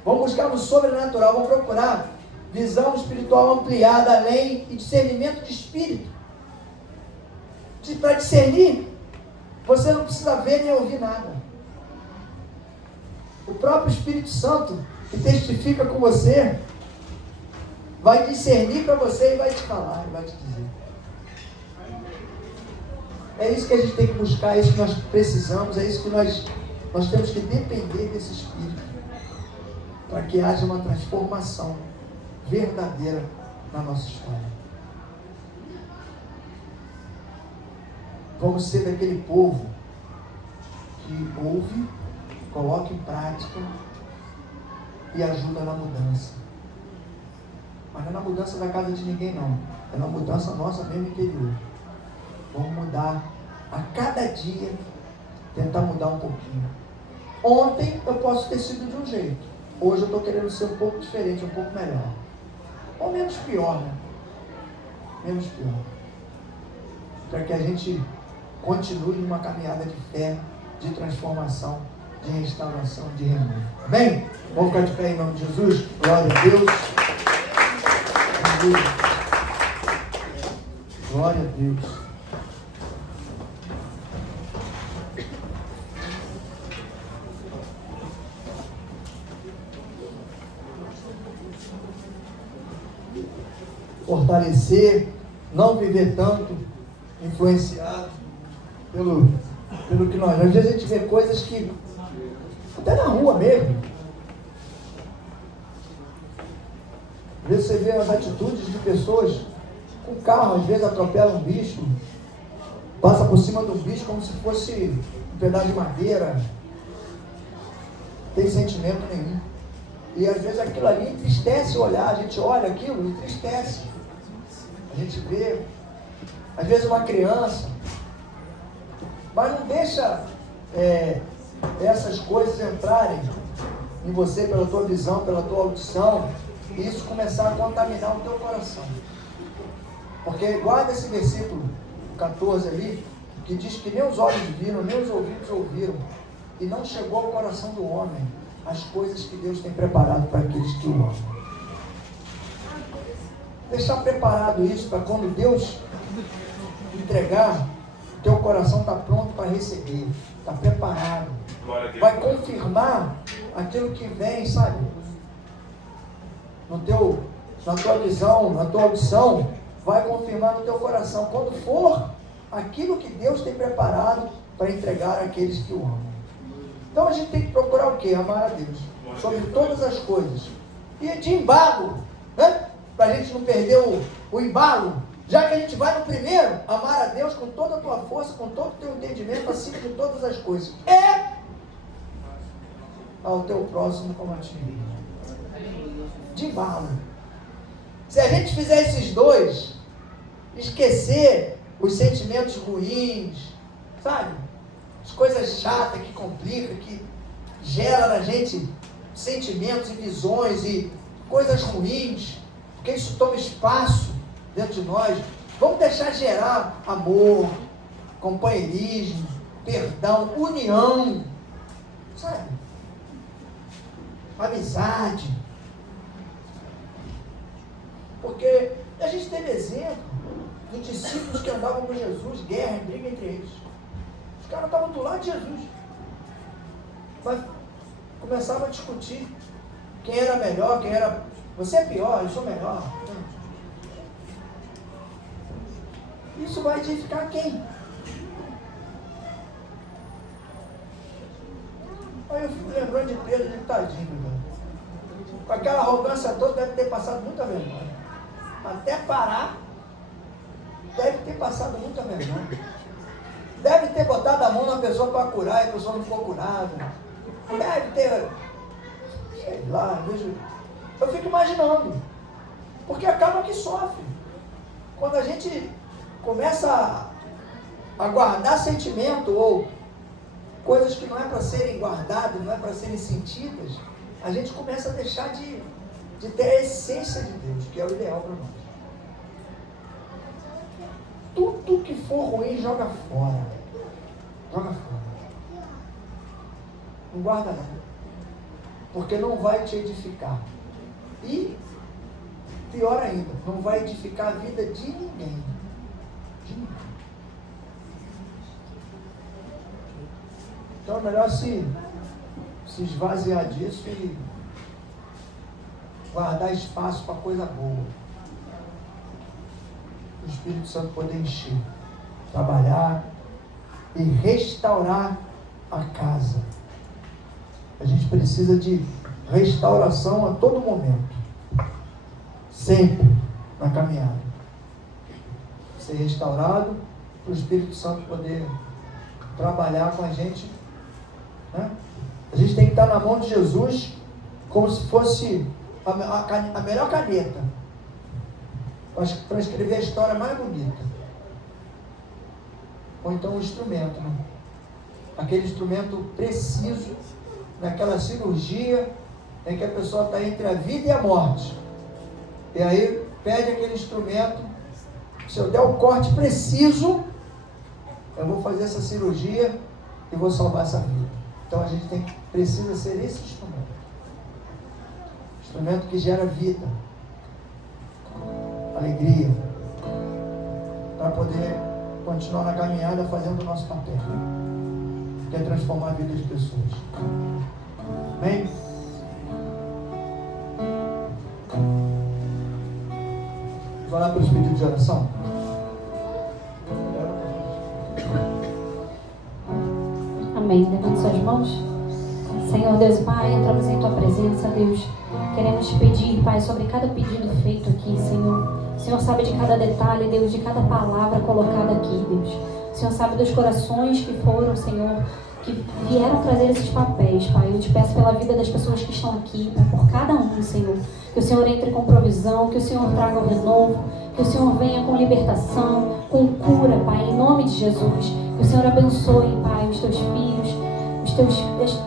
Vamos buscar no sobrenatural, vamos procurar visão espiritual ampliada, além, e discernimento de espírito. Para discernir, você não precisa ver nem ouvir nada. O próprio Espírito Santo, que testifica com você, vai discernir para você e vai te falar, e vai te dizer. É isso que a gente tem que buscar, é isso que nós precisamos, é isso que nós temos que depender desse Espírito, para que haja uma transformação verdadeira na nossa história. Vamos ser daquele povo que ouve, coloca em prática e ajuda na mudança. Mas não é na mudança da casa de ninguém, não. É na mudança nossa mesmo interior. Vamos mudar a cada dia, tentar mudar um pouquinho. Ontem eu posso ter sido de um jeito. Hoje eu estou querendo ser um pouco diferente, um pouco melhor. Ou menos pior, né? Menos pior. Para que a gente continue numa caminhada de fé, de transformação, de restauração, de renovo. Amém? Vamos ficar de pé em nome de Jesus? Glória a Deus. Glória a Deus. Fortalecer, não viver tanto influenciado pelo que nós. Às vezes a gente vê coisas que, até na rua mesmo, às vezes você vê as atitudes de pessoas com carro, às vezes atropela um bicho, passa por cima do bicho como se fosse um pedaço de madeira, não tem sentimento nenhum. E às vezes aquilo ali entristece o olhar, a gente olha aquilo e entristece. A gente vê, às vezes uma criança, mas não deixa essas coisas entrarem em você pela tua visão, pela tua audição, e isso começar a contaminar o teu coração. Porque guarda esse versículo 14 ali, que diz que nem os olhos viram, nem os ouvidos ouviram, e não chegou ao coração do homem as coisas que Deus tem preparado para aqueles que o amam. Deixar preparado isso para quando Deus entregar, o teu coração está pronto para receber, está preparado, vai confirmar aquilo que vem, sabe? Na tua visão, na tua audição, vai confirmar no teu coração, quando for aquilo que Deus tem preparado para entregar àqueles que o amam. Então a gente tem que procurar o quê? Amar a Deus sobre todas as coisas. E de embalo, né? Para a gente não perder o embalo, já que a gente vai no primeiro, amar a Deus com toda a tua força, com todo o teu entendimento, acima de todas as coisas. E ao teu próximo como a ti mesmo. De embalo. Se a gente fizer esses dois, esquecer os sentimentos ruins, sabe? As coisas chatas que complicam, que geram na gente sentimentos e visões e coisas ruins, porque isso toma espaço dentro de nós. Vamos deixar gerar amor, companheirismo, perdão, união, sabe? Amizade. Porque a gente teve exemplo de discípulos que andavam com Jesus, guerra, briga entre eles. Os caras estavam do lado de Jesus, mas começavam a discutir quem era melhor, quem era... Você é pior, eu sou melhor. Isso vai edificar quem? Aí eu fico lembrando de Pedro, de tadinho, cara. Com aquela arrogância toda, deve ter passado muita vergonha. Até parar, deve ter passado muita vergonha. Deve ter botado a mão na pessoa para curar e a pessoa não ficou curada. Deve ter, sei lá, eu fico imaginando. Porque acaba que sofre. Quando a gente começa a guardar sentimento ou coisas que não é para serem guardadas, não é para serem sentidas, a gente começa a deixar de ter a essência de Deus, que é o ideal para nós. Tudo que for ruim, joga fora. Joga fora. Não guarda nada. Porque não vai te edificar. E, pior ainda, não vai edificar a vida de ninguém. De ninguém. Então é melhor se esvaziar disso e guardar espaço para coisa boa. O Espírito Santo poder encher, trabalhar e restaurar a casa. A gente precisa de restauração a todo momento, sempre na caminhada. Ser restaurado para o Espírito Santo poder trabalhar com a gente, né? A gente tem que estar na mão de Jesus como se fosse a melhor caneta para escrever a história mais bonita. Ou então um instrumento, né? Aquele instrumento preciso naquela cirurgia em que a pessoa está entre a vida e a morte. E aí pede aquele instrumento, se eu der o corte preciso, eu vou fazer essa cirurgia e vou salvar essa vida. Então a gente precisa ser esse instrumento. Instrumento que gera vida, alegria, para poder continuar na caminhada fazendo o nosso papel, que é transformar a vida de pessoas. Amém? Vamos orar pelos pedidos de oração? Amém. Levante suas mãos. Senhor Deus e Pai, entramos em Tua presença, Deus. Queremos te pedir, Pai, sobre cada pedido feito aqui, Senhor. O Senhor sabe de cada detalhe, Deus, de cada palavra colocada aqui, Deus. O Senhor sabe dos corações que foram, Senhor, que vieram trazer esses papéis, Pai. Eu te peço pela vida das pessoas que estão aqui, Pai, por cada um, Senhor. Que o Senhor entre com provisão, que o Senhor traga o renovo, que o Senhor venha com libertação, com cura, Pai, em nome de Jesus. Que o Senhor abençoe, Pai, os teus filhos,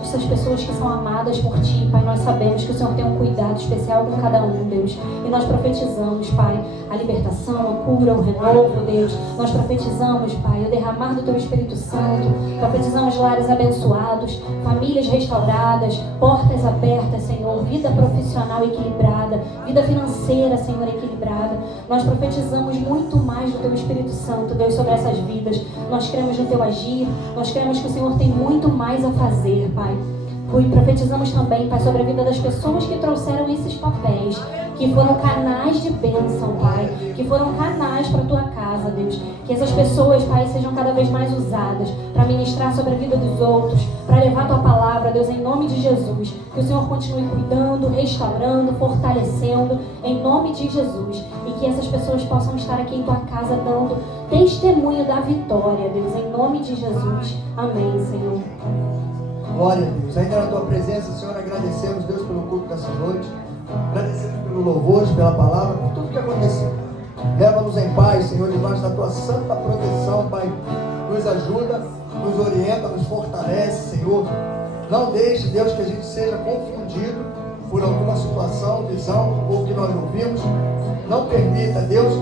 essas pessoas que são amadas por Ti, Pai. Nós sabemos que o Senhor tem um cuidado especial com cada um, Deus. E nós profetizamos, Pai, a libertação, a cura, o renovo, Deus. Nós profetizamos, Pai, o derramar do Teu Espírito Santo. Profetizamos lares abençoados, famílias restauradas, portas abertas, Senhor. Vida profissional equilibrada, vida financeira, Senhor, equilibrada. Nós profetizamos muito mais do Teu Espírito Santo, Deus, sobre essas vidas. Nós cremos no Teu agir. Nós cremos que o Senhor tem muito mais a fazer, Pai. E profetizamos também, Pai, sobre a vida das pessoas que trouxeram esses papéis, que foram canais de bênção, Pai, que foram canais para a Tua casa, Deus. Que essas pessoas, Pai, sejam cada vez mais usadas para ministrar sobre a vida dos outros, para levar a Tua palavra, Deus, em nome de Jesus. Que o Senhor continue cuidando, restaurando, fortalecendo, em nome de Jesus. E que essas pessoas possam estar aqui em Tua casa dando testemunho da vitória, Deus, em nome de Jesus. Amém, Senhor. Glória a Deus. Ainda na Tua presença, Senhor, agradecemos, Deus, pelo culto dessa noite. Agradecemos pelo louvor, pela palavra, por tudo que aconteceu. Leva-nos em paz, Senhor, debaixo da Tua santa proteção, Pai. Nos ajuda, nos orienta, nos fortalece, Senhor. Não deixe, Deus, que a gente seja confundido por alguma situação, visão ou que nós ouvimos. Não permita, Deus,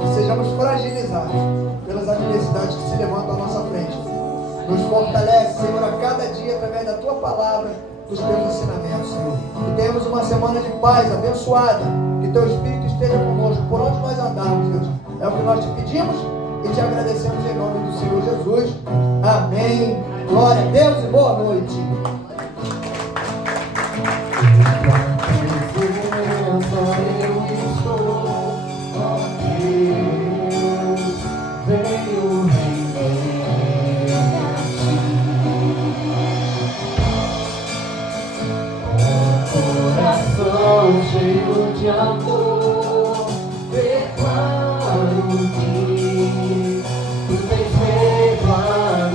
que sejamos fragilizados pelas adversidades que se levantam à nossa frente. Nos fortalece, Senhor, a cada dia através da Tua palavra, dos Teus ensinamentos, Senhor. Que tenhamos uma semana de paz abençoada. Que Teu Espírito esteja conosco por onde nós andarmos, Deus. É o que nós te pedimos e te agradecemos em nome do Senhor Jesus. Amém. Glória a Deus e boa noite. Cheio de amor, declaro que Tu tens feito a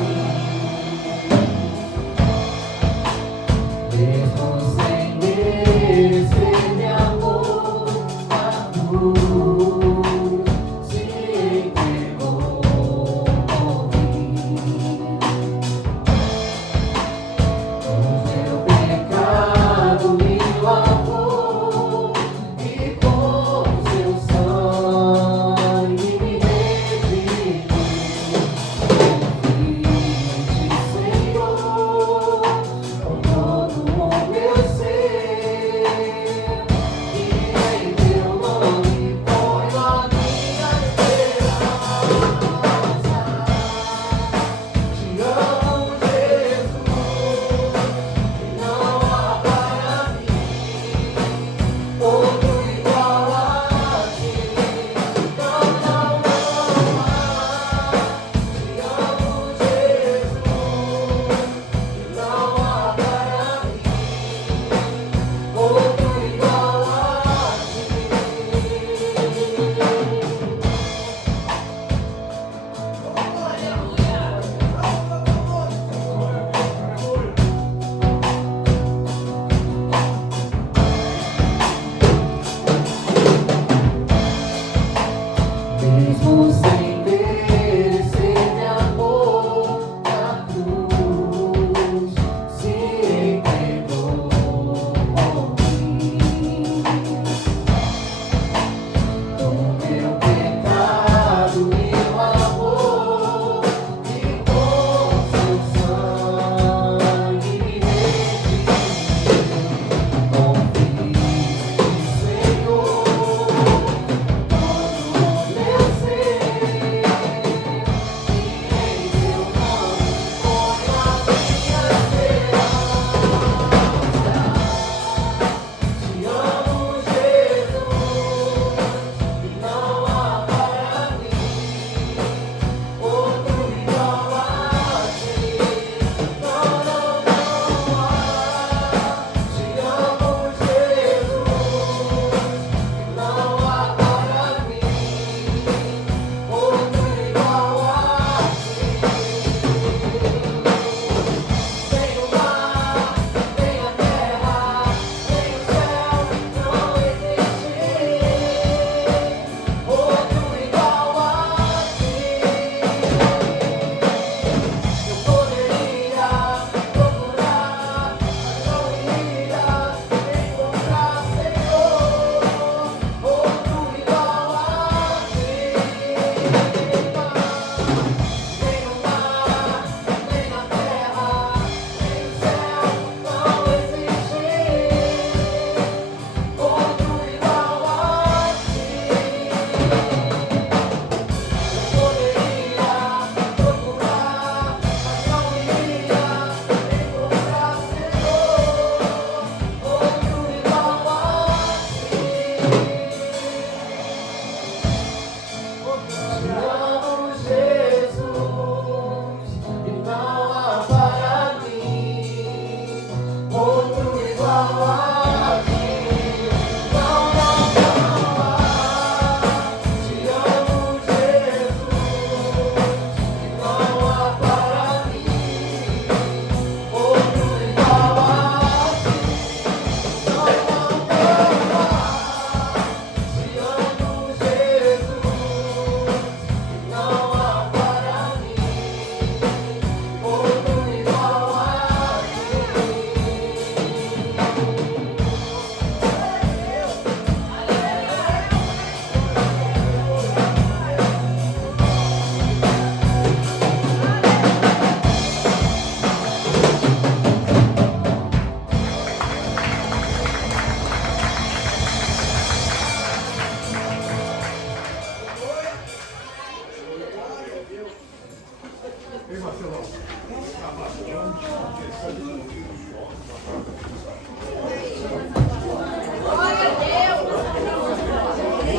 Ei, Marcelão. Tá, Marcelão.